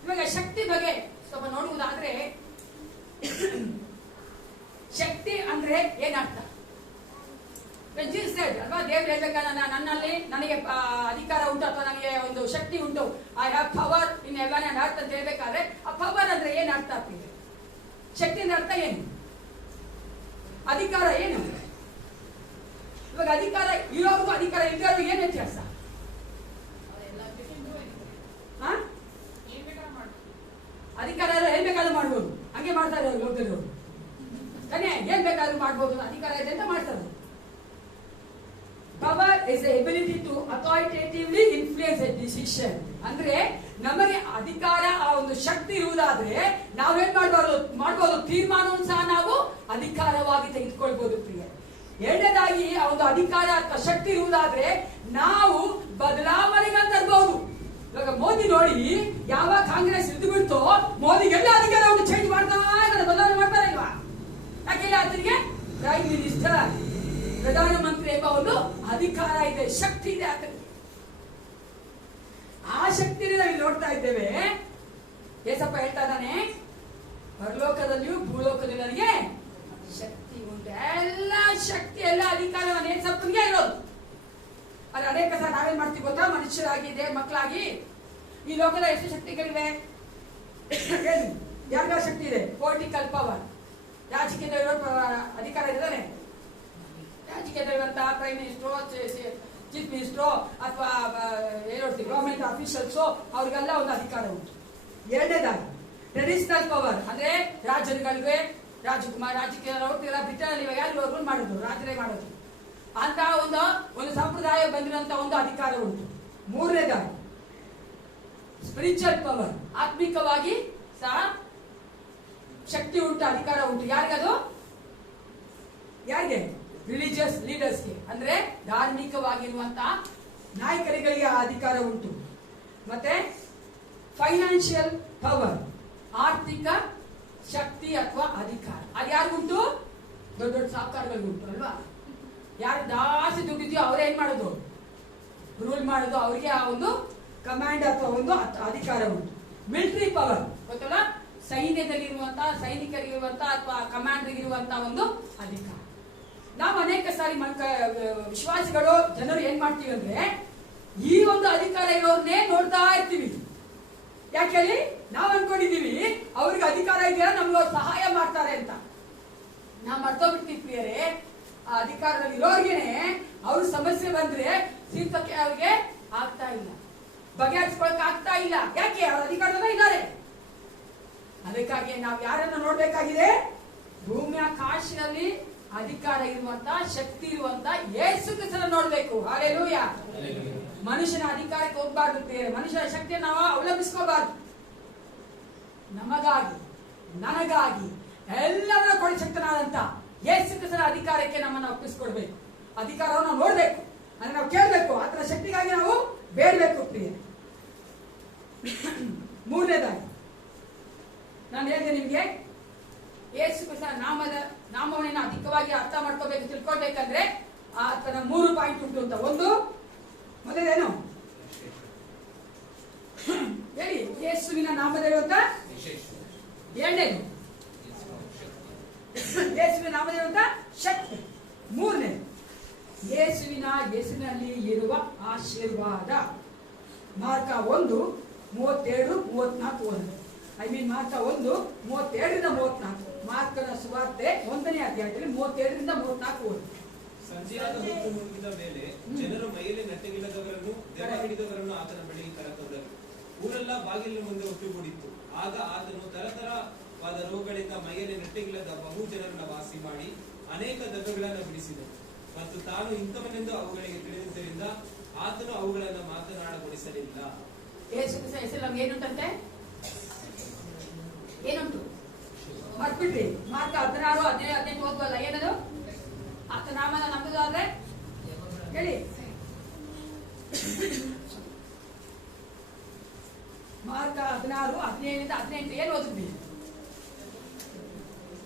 ಇವಾಗ ಶಕ್ತಿ ಬಗ್ಗೆ ಸ್ವಲ್ಪ ನೋಡುವುದಾದ್ರೆ, ಶಕ್ತಿ ಅಂದ್ರೆ ಏನರ್ಥ? ಅಲ್ವಾ? ದೇವ್ರು ಹೇಳ್ಬೇಕಾದ್ರೆ ನನ್ನಲ್ಲಿ ನನಗೆ ಅಧಿಕಾರ ಉಂಟು ಅಥವಾ ನನಗೆ ಒಂದು ಶಕ್ತಿ ಉಂಟು, I have power in heaven and ಅರ್ಥ ಅಂತ ಹೇಳ್ಬೇಕಾದ್ರೆ ಆ ಪವರ್ ಅಂದ್ರೆ ಏನ್ ಅರ್ಥ ಆಗ್ತಿದೆ? ಶಕ್ತಿ ಅಂದ್ರೆ ಅರ್ಥ ಏನು? ಅಧಿಕಾರ ಏನು? ಇವಾಗ ಅಧಿಕಾರ ಇರೋರ್ಗೂ ಅಧಿಕಾರ ಇಲ್ಲದವ್ರಿಗೂ ಏನು ವ್ಯತ್ಯಾಸ? ಅಧಿಕಾರ ಏನ್ ಬೇಕಾದ್ರೂ ಮಾಡ್ಬೋದು, ಹಂಗೆ ಮಾಡ್ತಾರೆ ಲೋಕದವರು. ತಾನೇ? ಏನ್ ಬೇಕಾದ್ರೂ ಮಾಡ್ಬೋದು, ಅಧಿಕಾರ ಇದೆ ಅಂತ ಮಾಡ್ತಾರೆ. Power is ability to authoritatively influence a decision. ಅಂದ್ರೆ ನಮಗೆ ಅಧಿಕಾರ, ಆ ಒಂದು ಶಕ್ತಿ ಇರುವುದಾದ್ರೆ ನಾವೇನ್ ಮಾಡ್ಬೋದು? ತೀರ್ಮಾನವನ್ನು ಸಹ ನಾವು ಅಧಿಕಾರವಾಗಿ ತೆಗೆದುಕೊಳ್ಬಹುದು ಪ್ರಿಯ. ಎರಡನೇದಾಗಿ ಆ ಒಂದು ಅಧಿಕಾರ ಅಥವಾ ಶಕ್ತಿ ಇರುವುದಾದ್ರೆ ನಾವು ಬದಲಾವಣೆಗಳನ್ನ ತರಬಹುದು. ಇವಾಗ ಮೋದಿ ನೋಡಿ, ಯಾವಾಗ ಕಾಂಗ್ರೆಸ್ ಇದ್ದು ಬಿಡ್ತೋ ಮೋದಿಗೆಲ್ಲ ಅಧಿಕಾರವನ್ನು ಚೇಂಜ್ ಮಾಡ್ತಾ ಇದ್ದಾರೆ, ಬದಲಾವಣೆ ಮಾಡ್ತಾರೆ ಇಲ್ವಾ? ಯಾಕೆಲ್ಲ ಆತನಿಗೆ ಪ್ರೈಮ್ ಮಿನಿಸ್ಟರ್, ಪ್ರಧಾನಮಂತ್ರಿ ಎಂಬ ಒಂದು ಅಧಿಕಾರ ಇದೆ, ಶಕ್ತಿ ಇದೆ ಆತನಿಗೆ. ಆ ಶಕ್ತಿನ ನಾವು ನೋಡ್ತಾ ಇದ್ದೇವೆ. ಏಸಪ್ಪ ಹೇಳ್ತಾ ಇದ್ದಾನೆ, ಪರಲೋಕದಲ್ಲಿಯೂ ಭೂಲೋಕದಲ್ಲಿ ನನಗೆ ಶಕ್ತಿ ಉಂಟು. ಎಲ್ಲ ಶಕ್ತಿ, ಎಲ್ಲ ಅಧಿಕಾರವನ್ನು ಏಸಪ್ಪನಿಗೆ ಇರೋದು. ಅದು ಅನೇಕ ಸಲ ನಾವೇನ್ ಮಾಡ್ತೀವಿ ಗೊತ್ತಾ? ಮನುಷ್ಯರಾಗಿ, ಮಕ್ಕಳಾಗಿ ಈ ಲೋಕದ ಎಷ್ಟು ಶಕ್ತಿಗಳಿವೆ? ಏನು ಯಾರಿಗಾರ ಶಕ್ತಿ ಇದೆ? ಪೊಲಿಟಿಕಲ್ ಪವರ್, ರಾಜಕೀಯದ ಅಧಿಕಾರ ಇದ್ದಾರೆ. ರಾಜಕೀಯದಲ್ಲಿರುವಂತ ಪ್ರೈಮ್ ಮಿನಿಸ್ಟ್ರು, ಚೀಫ್ ಮಿನಿಸ್ಟ್ರು ಅಥವಾ ಗವರ್ಮೆಂಟ್ ಆಫೀಷಿಯಲ್ಸು, ಅವ್ರಿಗೆಲ್ಲ ಒಂದು ಅಧಿಕಾರ ಉಂಟು. ಎರಡನೇದಾಗಿ ಟ್ರೆಡಿಷನಲ್ ಪವರ್, ಅಂದ್ರೆ ರಾಜರುಗಳಿಗೆ, ರಾಜಕೀಯ ಬ್ರಿಟನ್ ಅಲ್ಲಿ ಯಾರು ರೂಲ್ ಮಾಡೋದು? ರಾಜರೇ ಮಾಡೋದು. ಅಂತ ಒಂದು ಸಂಪ್ರದಾಯ ಬಂದಿರುವಂತ ಒಂದು ಅಧಿಕಾರ ಉಂಟು. ಮೂರನೇದಾಗಿ ಸ್ಪಿರಿಚುವಲ್ ಪವರ್, ಆತ್ಮಿಕವಾಗಿ ಸಹ ಶಕ್ತಿ ಉಂಟು, ಅಧಿಕಾರ ಉಂಟು. ಯಾರಿಗದು? ಯಾರಿಗೆ? ರಿಲಿಜಿಯಸ್ ಲೀಡರ್ಸ್ಗೆ, ಅಂದ್ರೆ ಧಾರ್ಮಿಕವಾಗಿರುವಂತಹ ನಾಯಕರಿಗೆ ಆ ಅಧಿಕಾರ ಉಂಟು. ಮತ್ತೆ ಫೈನಾನ್ಷಿಯಲ್ ಪವರ್, ಆರ್ಥಿಕ ಶಕ್ತಿ ಅಥವಾ ಅಧಿಕಾರ. ಅದು ಯಾರಿಗುಂಟು? ದೊಡ್ಡ ದೊಡ್ಡ ಸಾಹುಕಾರಗಳಿಗುಂಟು ಅಲ್ವಾ? ಯಾರು ಜಾಸ್ತಿ ದುಡ್ಡಿದೆಯೋ ಅವರೇ ಏನ್ ಮಾಡೋದು? ರೂಲ್ ಮಾಡೋದು. ಅವರಿಗೆ ಆ ಒಂದು ಕಮಾಂಡ್ ಅಥವಾ ಒಂದು ಅಧಿಕಾರ ಉಂಟು. ಮಿಲಿಟರಿ ಪವರ್ ಗೊತ್ತಲ್ಲ? ಸೈನ್ಯದಲ್ಲಿರುವಂತಹ ಸೈನಿಕರಿಗಿರುವಂತಹ ಅಥವಾ ಕಮಾಂಡರ್ ಇರುವಂತಹ ಒಂದು ಅಧಿಕಾರ. ನಾವು ಅನೇಕ ಸಾರಿ ವಿಶ್ವಾಸಿಗಳು ಜನರು ಏನ್ ಮಾಡ್ತೀವಿ ಅಂದ್ರೆ, ಈ ಒಂದು ಅಧಿಕಾರ ಇರೋರ್ನೇ ನೋಡ್ತಾ ಇರ್ತೀವಿ. ಯಾಕೆ ಹೇಳಿ? ನಾವು ಅನ್ಕೊಂಡಿದೀವಿ ಅವ್ರಿಗೆ ಅಧಿಕಾರ ಇದೆಯಾ, ನಮ್ಗೆ ಅವ್ರು ಸಹಾಯ ಮಾಡ್ತಾರೆ ಅಂತ. ನಾವು ಮರ್ತೋಗ್ಬಿಡ್ತೀವಿ ಪ್ರಿಯರೇ, ಆ ಅಧಿಕಾರದಲ್ಲಿ ಇರೋರ್ಗೆನೆ ಅವ್ರ ಸಮಸ್ಯೆ ಬಂದ್ರೆ ತೀರ್ಪಕ್ಕೆ ಅವ್ರಿಗೆ ಆಗ್ತಾ ಇಲ್ಲ, ಬಗೆಹರಿಸ್ಕೊಳಕ್ ಆಗ್ತಾ ಇಲ್ಲ. ಯಾಕೆ? ಅವ್ರ ಅಧಿಕಾರದಲ್ಲೇ ಇದ್ದಾರೆ. ಅದಕ್ಕಾಗಿ ನಾವು ಯಾರನ್ನ ನೋಡ್ಬೇಕಾಗಿದೆ? ಭೂಮಿ ಆಕಾಶದಲ್ಲಿ ಅಧಿಕಾರ ಇರುವಂತ, ಶಕ್ತಿ ಇರುವಂತ ಯೇಸು ಕ್ರಿಸ್ತನ ನೋಡ್ಬೇಕು. ಹಲ್ಲೆಲೂಯಾ. ಮನುಷ್ಯನ ಅಧಿಕಾರಕ್ಕೆ ಹೋಗ್ಬಾರ್ದು ಪ್ರಿಯರೇ, ಮನುಷ್ಯನ ಶಕ್ತಿಯನ್ನು ನಾವು ಅವಲಂಬಿಸ್ಕೋಬಾರ್ದು. ನಮಗಾಗಿ, ನನಗಾಗಿ ಎಲ್ಲರ ಕೊಡಶಕ್ತನಾದಂತ ಯೇಸು ಕ್ರಿಸ್ತನ ಅಧಿಕಾರಕ್ಕೆ ನಮ್ಮನ್ನು ಒಪ್ಪಿಸಿಕೊಡ್ಬೇಕು. ಅಧಿಕಾರವನ್ನು ನಾವು ನೋಡ್ಬೇಕು, ಅಂದ್ರೆ ನಾವು ಕೇಳಬೇಕು, ಆತನ ಶಕ್ತಿಗಾಗಿ ನಾವು ಬೇಡಬೇಕು ಪ್ರಿಯ. ಮೂರನೇದಾಗಿ ನಾನು ಹೇಳಿದೆ ನಿಮ್ಗೆ, ಯೇಸು ಕ್ರಿಸ್ತನ ನಾಮವನ್ನು ಅಧಿಕವಾಗಿ ಅರ್ಥ ಮಾಡ್ಕೋಬೇಕು, ತಿಳ್ಕೊಳ್ಬೇಕಂದ್ರೆ ಆತನ 3 ಪಾಯಿಂಟ್ ಉಂಟು ಅಂತ. ಒಂದು ಮೊದಲೇನು ಹೇಳಿ, ಯೇಸುವಿನ ನಾಮದಲ್ಲಿರುವಂತ. ಎರಡನೇದು ಯೇಸುವಿನ ನಾಮದಲ್ಲಿರುವಂತ ಶಕ್ತಿ. ಮೂರನೇ ಯೇಸುವಿನಲ್ಲಿ ಇರುವ ಆಶೀರ್ವಾದ. ಮಾರ್ಕ 1:32-34. ಮಾರ್ಕ 1:32-34. ಮಾರ್ಕನ ಸುವಾರ್ತೆ 1ನೇ ಅಧ್ಯಾಯದಲ್ಲಿ 37-34. ಸಂಜೆಯಾದ ಹೊತ್ತು ಮುಗಿದ ಮೇಲೆ ಜನರು ಮೈಯಲ್ಲಿ ನೆಟ್ಟಗಿಲ್ಲದವರನ್ನು ದೆವ್ವ ಹಿಡಿದವರನ್ನು ಆತನ ಬಳಿಗೆ ಕರೆತಂದರು. ಊರೆಲ್ಲ ಬಾಗಿಲಿನ ಮುಂದೆ ಒಟ್ಟುಗೂಡಿತ್ತು. ಆಗ ಆತನು ತರತರವಾದ ರೋಗಗಳಿಂದ ಮೈಯಲ್ಲಿ ನೆಟ್ಟಗಿಲ್ಲದ ಬಹು ಜನರನ್ನ ವಾಸಿ ಮಾಡಿ ಅನೇಕ ದೆವ್ವಗಳನ್ನು ಬಿಡಿಸಿದನು. ಮತ್ತು ತಾನು ಇಂಥವನೆಂದು ಅವುಗಳಿಗೆ ತಿಳಿದಿದ್ದರಿಂದ ಆತನು ಅವುಗಳನ್ನು ಮಾತನಾಡಗೊಳಿಸಲಿಲ್ಲ. ಯೇಸು ಕ್ರಿಸ್ತನ ಹೆಸರು ನಮ್ಗೆ ಏನುಂಟಂತೆ? ಏನುಂಟು ಮರ್ಬಿಡ್ರಿ. ಮಾರ್ಕ 16:17-18 ಓದ್ವಲ್ಲ, ಏನದು? ಆತ ನಾಮನ ನಂಬುದಾದ್ರೆ ಹೇಳಿ. ಮಾರ್ಕ 16:17-18 ಏನು ಓದಿದ್ವಿ?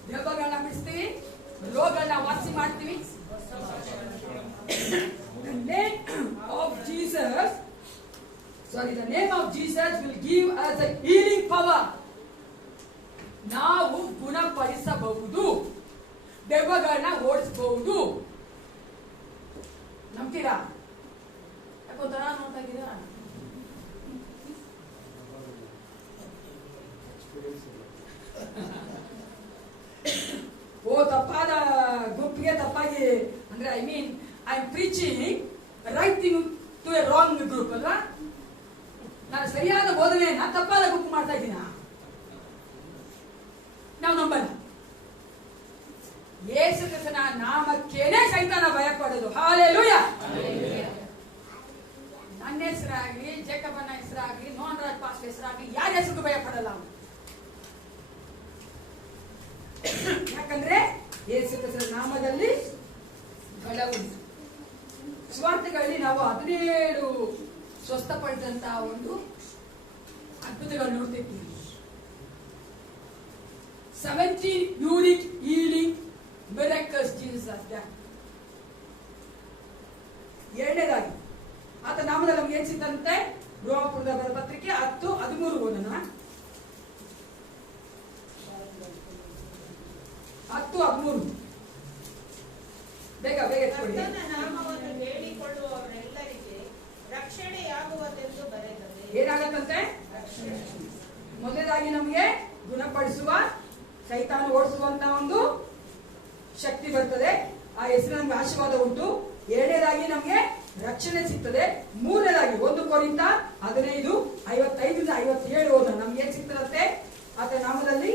ದೆವ್ವಗಳನ್ನ ಬಿಡಿಸ್ತೀವಿ, ರೋಗಗಳನ್ನ ವಾಸಿ ಮಾಡ್ತೀವಿ. The name of Jesus will give us a healing power. ನಾವು ಗುಣಪಡಿಸಬಹುದು, ದೆವ್ವಗಳನ್ನ ಓಡಿಸಬಹುದು. ನಂಬ್ತೀರಾ? ಯಾಕೋತರ ನೋಡ್ತಾ ಇದ್ದೀರಾ? ತಪ್ಪಾದ ಗುಂಪಿಗೆ ತಪ್ಪಾಗಿ ಅಂದ್ರೆ I am preaching right thing to a wrong group ಅಲ್ವಾ? ನಾನು ಸರಿಯಾದ ಬೋಧನೆಯನ್ನ ತಪ್ಪಾದ ಗುಂಪು ಮಾಡ್ತಾ ಇದ್ದೀನ. ನಾವು ನಂಬಲ್ಲ. ಯೇಸು ಕ್ರಿಸ್ತನ ನಾಮಕ್ಕೇನೆ ಸೈತಾನ ಭಯ ಪಡೋದು. ಹಾಲೆಲೂಯಾ. ನನ್ನ ಹೆಸರಾಗ್ಲಿ, ಜೇಕಬನ ಹೆಸರಾಗ್ಲಿ, ನೋನ್ ರಾಜ್ ಪಾಸ್ಟ್ ಹೆಸರಾಗ್ಲಿ, ಯಾರ ಹೆಸರು ಭಯ ಪಡಲ್ಲ. ಯಾಕಂದ್ರೆ ಯೇಸು ಕ್ರಿಸ್ತನ ನಾಮದಲ್ಲಿ ಬಲವುಂಟು. ಸ್ವಾರ್ಥಗಳಲ್ಲಿ ನಾವು 17 ಸ್ವಸ್ಥಪಡಿಸಿದಂತಹ ಒಂದು ಅದ್ಭುತಗಳು ನೋಡ್ತಿರ್ತೀವಿ. 17 unique healing miracles Jesus has done. ಎರಡನೇದಾಗಿ ಆತ ನಾಮದಲ್ಲಿ ನಮ್ಗೆ ಏನ್ ಸಿಕ್ಕಂತೆ? ರೋಮಾಪುರದ ಪತ್ರಿಕೆ 10:13 ಓದೋಣ. 10:13 ಬೇಗ ಎತ್ಕೊಳ್ಳಿ. ನಾಮವನ್ನು ಹೇಳಿಕೊಳ್ಳುವವರೆಲ್ಲರಿಗೆ ರಕ್ಷಣೆಯಾಗುವುದೆಂದು ಬರೆದದೆ. ಏನಾಗತ್ತಂತೆ? ಮೊದಲನೇದಾಗಿ ನಮಗೆ ಗುಣಪಡಿಸುವ, ಸೈತಾನ ಓಡಿಸುವಂತ ಒಂದು ಶಕ್ತಿ ಬರ್ತದೆ. ಆ ಹೆಸರು ನಮ್ಗೆ ಆಶೀರ್ವಾದ ಉಂಟು. ಎರಡನೇದಾಗಿ ನಮ್ಗೆ ರಕ್ಷಣೆ ಸಿಗ್ತದೆ. ಮೂರನೇದಾಗಿ 1 ಕೊರಿಂಥ 15:55-57 ಓದೋಣ. ನಮ್ಗೆ ಏನ್ ಸಿಗ್ತದಂತೆ ಆತ ನಾಮದಲ್ಲಿ?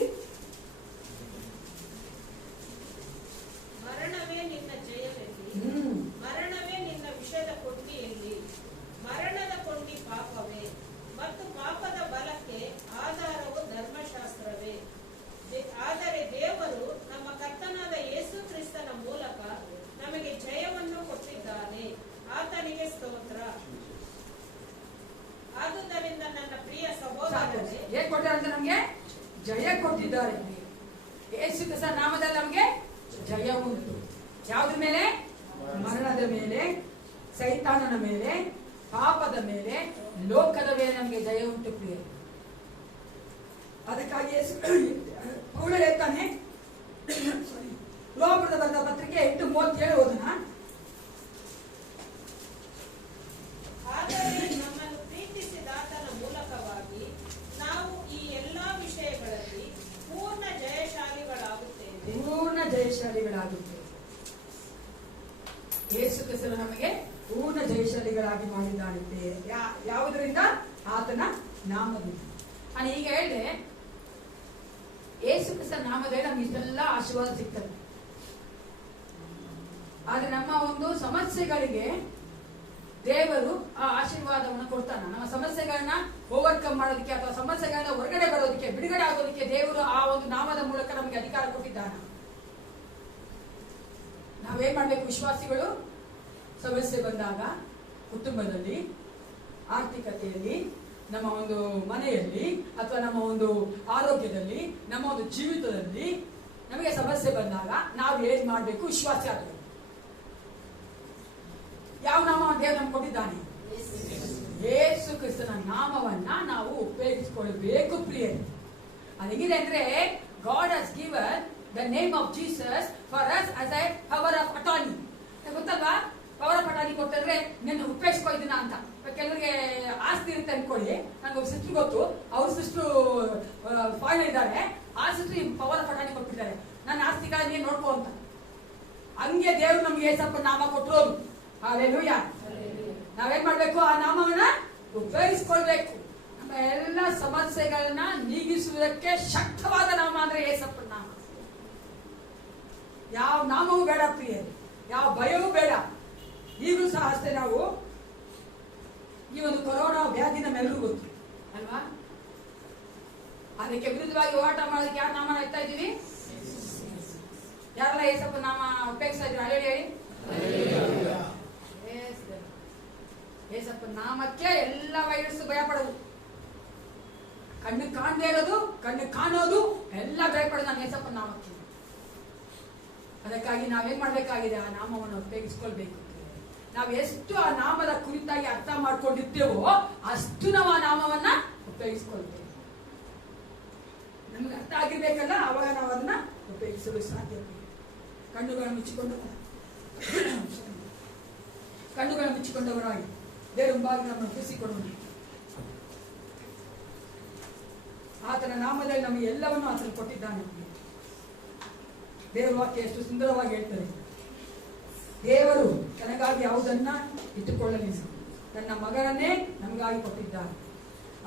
ಮರಣವೇ ನಿನ್ನ ಜಯವೆಲ್ಲಿ, ಮರಣವೇ ನಿನ್ನ ವಿಷದ ಕೊಂಡಿಯಲ್ಲಿ, ಮರಣದ ಕೊಂಡಿ ಪಾಪವೇ, ಮತ್ತು ಪಾಪದ ಬಲಕ್ಕೆ ಆಧಾರವು ಧರ್ಮಶಾಸ್ತ್ರವೇ. ಆದರೆ ದೇವರು ನಮ್ಮ ಕರ್ತನಾದ ಯೇಸು ಕ್ರಿಸ್ತನ ಮೂಲಕ ನಮಗೆ ಜಯವನ್ನು ಕೊಟ್ಟಿದ್ದಾನೆ. ಆತನಿಗೆ ಸ್ತೋತ್ರ. ಆದುದರಿಂದ ನನ್ನ ಪ್ರಿಯ ಸಹೋದರರೇ, ಏನ್ ಕೊಟ್ಟಾರೆ ಅಂತ? ನಮ್ಗೆ ಜಯ ಕೊಟ್ಟಿದ್ದಾರೆ. ಯೇಸು ಕ್ರಿಸ್ತನ ನಾಮದಲ್ಲಿ ನಮ್ಗೆ ಜಯ ಉಂಟು. ಯಾವುದ್ರ ಮೇಲೆ? ಮರಣದ ಮೇಲೆ, ಸೈತಾನನ ಮೇಲೆ, ಪಾಪದ ಮೇಲೆ, ಲೋಕದ ಮೇಲೆ ನಮ್ಗೆ ಜಯ ಉಂಟು ಪ್ರಿಯ. ಅದಕ್ಕಾಗಿ ಪೌಲ ಹೇಳ್ತಾನೆ, ರೋಮಾಪುರದ ಬರೆದ ಪತ್ರಿಕೆ 8:37 ಓದೋಣ. ಆದರೆ ನಮ್ಮನ್ನು ಪ್ರೀತಿಸಿದಾತನ ಮೂಲಕವಾಗಿ ನಾವು ಈ ಎಲ್ಲಾ ವಿಷಯಗಳಲ್ಲಿ ಪೂರ್ಣ ಜಯಶಾಲಿಗಳಾಗುತ್ತೇವೆ. ಯೇಸು ಕ್ರಿಸ್ತನು ನಮಗೆ ಪೂರ್ಣ ಜಯಶಾಲಿಗಳಾಗಿ ಮಾಡಿದ್ದಾನೆ. ಯಾವುದರಿಂದ? ಆತನ ನಾಮದಿಂದ. ನಾನು ಈಗ ಹೇಳಿದೆ, ಯೇಸು ಕ್ರಿಸ್ತನ ನಾಮದಲ್ಲಿ ನಮ್ಗೆ ಇಷ್ಟೆಲ್ಲ ಆಶೀರ್ವಾದ ಸಿಗ್ತದೆ. ಆದ್ರೆ ನಮ್ಮ ಒಂದು ಸಮಸ್ಯೆಗಳಿಗೆ ದೇವರು ಆ ಆಶೀರ್ವಾದವನ್ನು ಕೊಡ್ತಾನೆ. ನಮ್ಮ ಸಮಸ್ಯೆಗಳನ್ನ ಓವರ್ಕಮ್ ಮಾಡೋದಕ್ಕೆ ಅಥವಾ ಸಮಸ್ಯೆಗಳನ್ನ ಹೊರಗಡೆ ಬರೋದಕ್ಕೆ, ಬಿಡುಗಡೆ ಆಗೋದಕ್ಕೆ ದೇವರು ಆ ಒಂದು ನಾಮದ ಮೂಲಕ ನಮಗೆ ಅಧಿಕಾರ ಕೊಟ್ಟಿದ್ದಾನೆ. ನಾವೇನ್ ಮಾಡ್ಬೇಕು? ವಿಶ್ವಾಸಿಗಳು ಸಮಸ್ಯೆ ಬಂದಾಗ ಕುಟುಂಬದಲ್ಲಿ, ಆರ್ಥಿಕತೆಯಲ್ಲಿ, ನಮ್ಮ ಒಂದು ಮನೆಯಲ್ಲಿ, ಅಥವಾ ನಮ್ಮ ಒಂದು ಆರೋಗ್ಯದಲ್ಲಿ, ನಮ್ಮ ಒಂದು ಜೀವಿತದಲ್ಲಿ ನಮಗೆ ಸಮಸ್ಯೆ ಬಂದಾಗ ನಾವು ಏನ್ ಮಾಡ್ಬೇಕು? ವಿಶ್ವಾಸಿ ಆಗಬೇಕು. ಯಾವ ನಾಮ ದೇವರು ನಮ್ಗೆ ಕೊಟ್ಟಿದ್ದಾನೆ? ಯೇಸು ಕ್ರಿಸ್ತನ ನಾಮವನ್ನ ನಾವು ಉಪಯೋಗಿಸಿಕೊಳ್ಳಬೇಕು ಪ್ರಿಯರೇ. ಅದೇಗಿದೆ ಅಂದ್ರೆ God has given the name of Jesus for us as a power of attorney. ಗೊತ್ತಲ್ವಾ? ಪವರ್ ಆಫ್ ಅಟಾರ್ನಿ ಕೊಟ್ಟಿದ್ರೆ ನಿನ್ನ ಉಪಯೋಗಿಸ್ಕೊ ಇದನ್ನ ಅಂತ. ಕೆಲವರಿಗೆ ಆಸ್ತಿ ಇರುತ್ತೆ ಅನ್ಕೊಳ್ಳಿ. ನಂಗೆ ಒಬ್ಬ ಸಿಸ್ಟರ್ ಗೊತ್ತು, ಅವ್ರ ಸಿಸ್ಟರ್ ಫಾರಿನ್ ಇದ್ದಾರೆ. ಆ ಸಿಸ್ಟರ್ ಪವರ್ ಆಫ್ ಅಟಾರ್ನಿ ಕೊಟ್ಟಿದ್ದಾರೆ, ನನ್ನ ಆಸ್ತಿಗಳನ್ನ ನೋಡ್ಕೋ ಅಂತ. ಹಂಗೆ ದೇವ್ರು ನಮ್ಗೆ ಏಸಪ್ಪ ನಾಮ ಕೊಟ್ಟರು. ಹಲ್ಲೆಲೂಯಾ. ನಾವೇನ್ ಮಾಡ್ಬೇಕು? ಆ ನಾಮವನ್ನ ಉಪಯೋಗಿಸ್ಕೊಳ್ಬೇಕು. ನಮ್ಮ ಎಲ್ಲ ಸಮಸ್ಯೆಗಳನ್ನ ನೀಗಿಸುವುದಕ್ಕೆ ಶಕ್ತವಾದ ನಾಮ ಅಂದ್ರೆ ಏಸಪ್ಪನ ನಾಮ. ಯಾವ ನಾಮವೂ ಬೇಡ ಪ್ರಿಯರೇ, ಯಾವ ಭಯವೂ ಬೇಡ. ಈಗಲೂ ಸಹ ಅಷ್ಟೇ, ನಾವು ಈ ಒಂದು ಕೊರೋನಾ ವ್ಯಾಧಿ ನಮ್ಮೆಲ್ಲರೂ ಗೊತ್ತು ಅಲ್ವಾ? ಅದಕ್ಕೆ ವಿರುದ್ಧವಾಗಿ ಹೋರಾಟ ಮಾಡೋದಕ್ಕೆ ಯಾರ ನಾಮ ಇಡ್ತಾ ಇದ್ದೀವಿ? ಯಾರೆಲ್ಲ ಏಸಪ್ಪ ನಾಮ ಉಪಯೋಗಿಸ್ತಾ ಇದ್ದೀವಿ? ಹೇಳಿ. ಏಸಪ್ಪ ನಾಮಕ್ಕೆ ಎಲ್ಲ ವೈರಸ್ ಭಯ ಪಡೋದು. ಕಣ್ಣು ಕಾಣದೇ ಇರೋದು, ಕಣ್ಣು ಕಾಣೋದು ಎಲ್ಲ ಭಯ ಪಡೋದು ನಾನು ಏಸಪ್ಪ ನಾಮಕ್ಕೆ. ಅದಕ್ಕಾಗಿ ನಾವೇನ್ ಮಾಡ್ಬೇಕಾಗಿದೆ? ಆ ನಾಮವನ್ನು ಉಪಯೋಗಿಸ್ಕೊಳ್ಬೇಕು. ನಾವು ಎಷ್ಟು ಆ ನಾಮದ ಕುರಿತಾಗಿ ಅರ್ಥ ಮಾಡ್ಕೊಂಡಿರ್ತೇವೋ ಅಷ್ಟು ನಾವು ಆ ನಾಮವನ್ನ ಉಪಯೋಗಿಸ್ಕೊಳ್ತೇವೆ. ನಮ್ಗೆ ಅರ್ಥ ಆಗಿರ್ಬೇಕಲ್ಲ, ಅವಾಗ ನಾವು ಅದನ್ನ ಉಪಯೋಗಿಸಲು ಸಾಧ್ಯತೆ. ಕಣ್ಣುಗಳನ್ನು ಮುಚ್ಚಿಕೊಂಡವರಾಗಿ ದೇವರ ಮುಂಭಾಗ ನಮ್ಮನ್ನು ಒಪ್ಪಿಸಿಕೊಡೋಣ. ಆತನ ನಾಮದಲ್ಲಿ ನಮಗೆ ಎಲ್ಲವನ್ನೂ ಆತನು ಕೊಟ್ಟಿದ್ದಾನೆ. ದೇವರ ವಾಕ್ಯ ಎಷ್ಟು ಸುಂದರವಾಗಿ ಹೇಳ್ತಾರೆ. ದೇವರು ತನಗಾಗಿ ಯಾವುದನ್ನ ಇಟ್ಟುಕೊಳ್ಳಲಿಲ್ಲ, ತನ್ನ ಮಗನನ್ನೇ ನಮಗಾಗಿ ಕೊಟ್ಟಿದ್ದಾರೆ.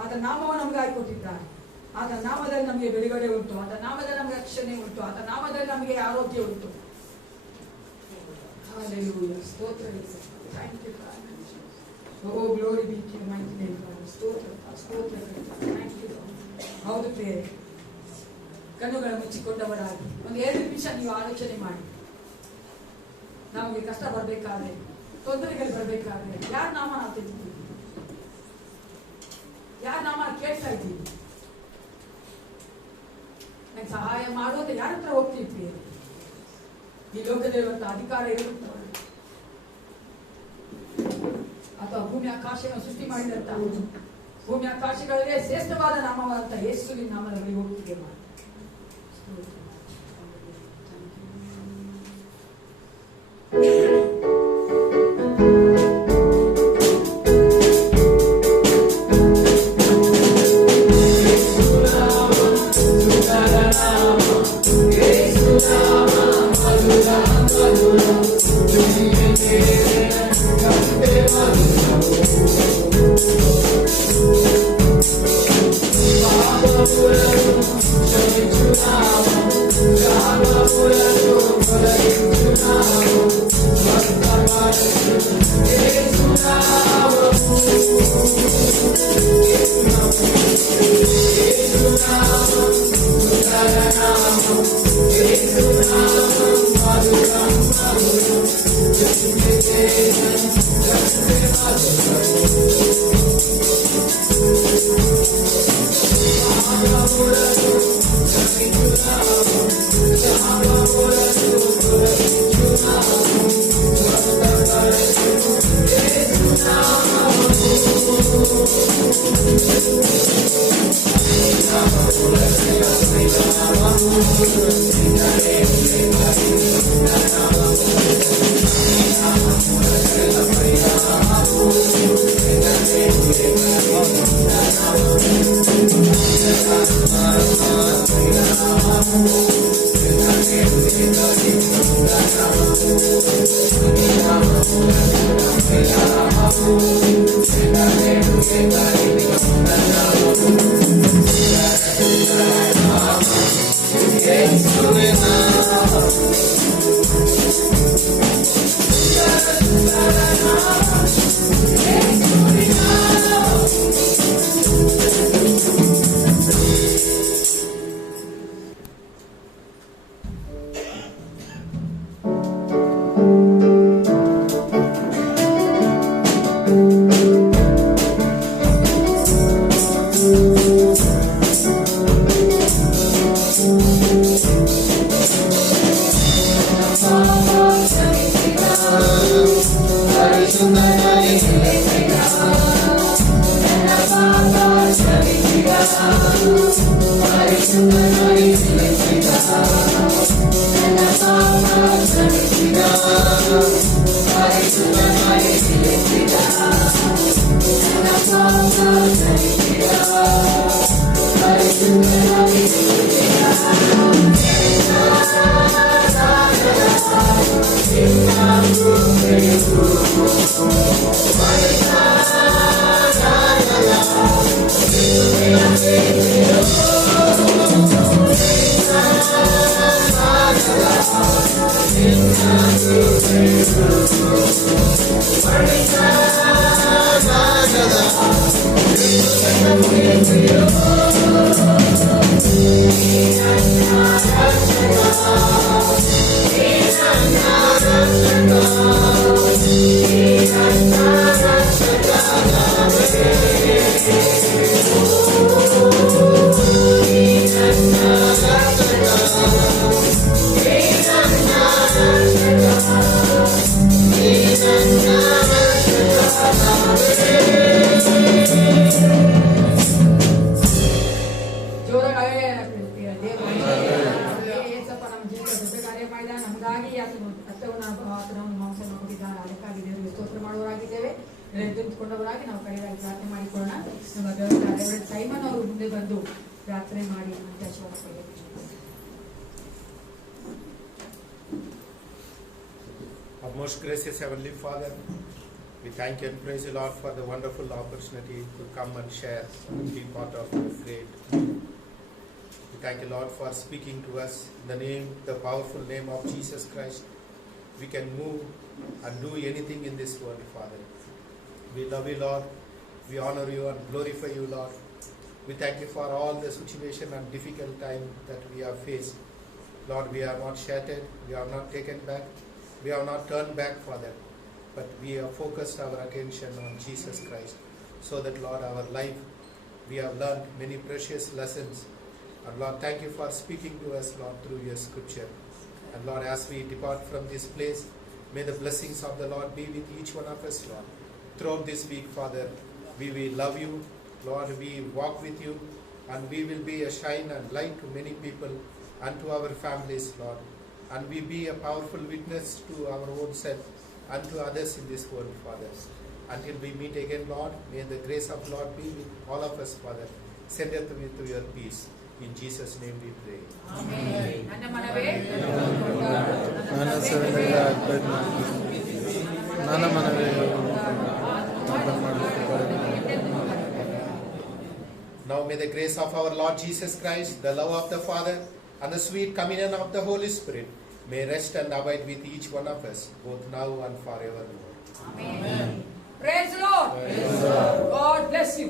ಆತನ ನಾಮವನ್ನು ನಮಗಾಗಿ ಕೊಟ್ಟಿದ್ದಾರೆ. ಆತನ ನಾಮದಲ್ಲಿ ನಮಗೆ ಬಿಡುಗಡೆ ಉಂಟು, ಆತನ ನಾಮದಲ್ಲಿ ನಮಗೆ ರಕ್ಷಣೆ ಉಂಟು, ಆತನ ನಾಮದಲ್ಲಿ ನಮಗೆ ಆರೋಗ್ಯ ಉಂಟು. Hallelujah. ಸ್ತೋತ್ರ. Thank you, Father. Oh, glory be to your mighty name, Father. ಸ್ತೋತ್ರ. Thank you, Lord. ಹೌದು ಪ್ರಿಯರೇ, ಕಣ್ಣುಗಳ ಮುಚ್ಚಿಕೊಂಡವರಾಗಿ ಒಂದು 2 ನಿಮಿಷ ನೀವು ಆಲೋಚನೆ ಮಾಡಿ. ನಮಗೆ ಕಷ್ಟ ಬರ್ಬೇಕಾದ್ರೆ, ತೊಂದರೆಗಳು ಬರ್ಬೇಕಾದ್ರೆ ಯಾರ ನಾಮ ನಾವು ತೆಗೆದಿದ್ದೀವಿ? ಯಾರ ನಾಮ ಕೇಳ್ತಾ ಇದ್ದೀವಿ? ನಂಗೆ ಸಹಾಯ ಮಾಡುವಂತ ಯಾರ ಹತ್ರ ಹೋಗ್ತೀವಿ? ಈ ಲೋಕದಲ್ಲಿರುವಂತ ಅಧಿಕಾರ ಇರುವಂತ ಅಥವಾ ಭೂಮಿ ಆಕಾಶವನ್ನು ಸೃಷ್ಟಿ ಮಾಡಿದಂತ ಭೂಮಿ ಆಕಾಶಗಳಲ್ಲೇ ಶ್ರೇಷ್ಠವಾದ ನಾಮವಾದಂತ ಯೇಸುವಿನ ನಾಮದಲ್ಲಿ ಹೋಗ್ತೀವಿ ಮಾಡಿ. ಜೋರಾಗಿ ಏಸಪ್ಪ ನಮ್ಮ ಜೀವಿತ ದೊಡ್ಡ ಕಾರ್ಯ ಮಾಡಿದ ನಮಗಾಗಿ ಆತನು ಆತನ ಮಾಂಸವನ್ನು ಕೊಟ್ಟಿದ್ದಾನೆ. ಅದಕ್ಕಾಗಿ ದೇವರಿಗೆ ಸ್ತೋತ್ರ ಮಾಡುವವರಾಗಿದ್ದೇವೆ. ಎದ್ದುಕೊಂಡವರಾಗಿ ನಾವು ಕಡೆಯಾಗಿ ಪ್ರಾರ್ಥನೆ ಮಾಡಿಕೊಳ್ಳೋಣ. ನಮ್ಮ ದೇವರ ಸೈಮನ್ ಅವರು ಮುಂದೆ ಬಂದು ಪ್ರಾರ್ಥನೆ ಮಾಡಿ ಅಂತ್ಯಾಶೀರ್ವಾದ ಪಡೆಯಬೇಕು. Our most gracious Heavenly Father, we thank you and praise you, Lord, for the wonderful opportunity to come and share and be part of your great. We thank you, Lord, for speaking to us in the powerful name of Jesus Christ. We can move and do anything in this world, Father. We love you, Lord. We honor you and glorify you, Lord. We thank you for all the situation and difficult time that we have faced. Lord, we are not shattered. We are not taken back. We have not turned back, Father. But we have focused our attention on Jesus Christ. So that, Lord, our life, we have learned many precious lessons. And Lord, thank you for speaking to us, Lord, through your scripture. And Lord, as we depart from this place, may the blessings of the Lord be with each one of us, Lord. Throughout this week, Father, we will love you. Lord, we walk with you. And we will be a shine and light to many people and to our families, Lord. And we be a powerful witness to our own self and to others in this world, Father. Until we meet again, Lord, may the grace of Lord be with all of us, Father. Send us to your peace. In Jesus' name we pray. Amen. Now may the grace of our Lord Jesus Christ, the love of the Father, and the sweet communion of the Holy Spirit may rest and abide with each one of us, both now and forevermore. Amen. Praise the Lord. God bless you.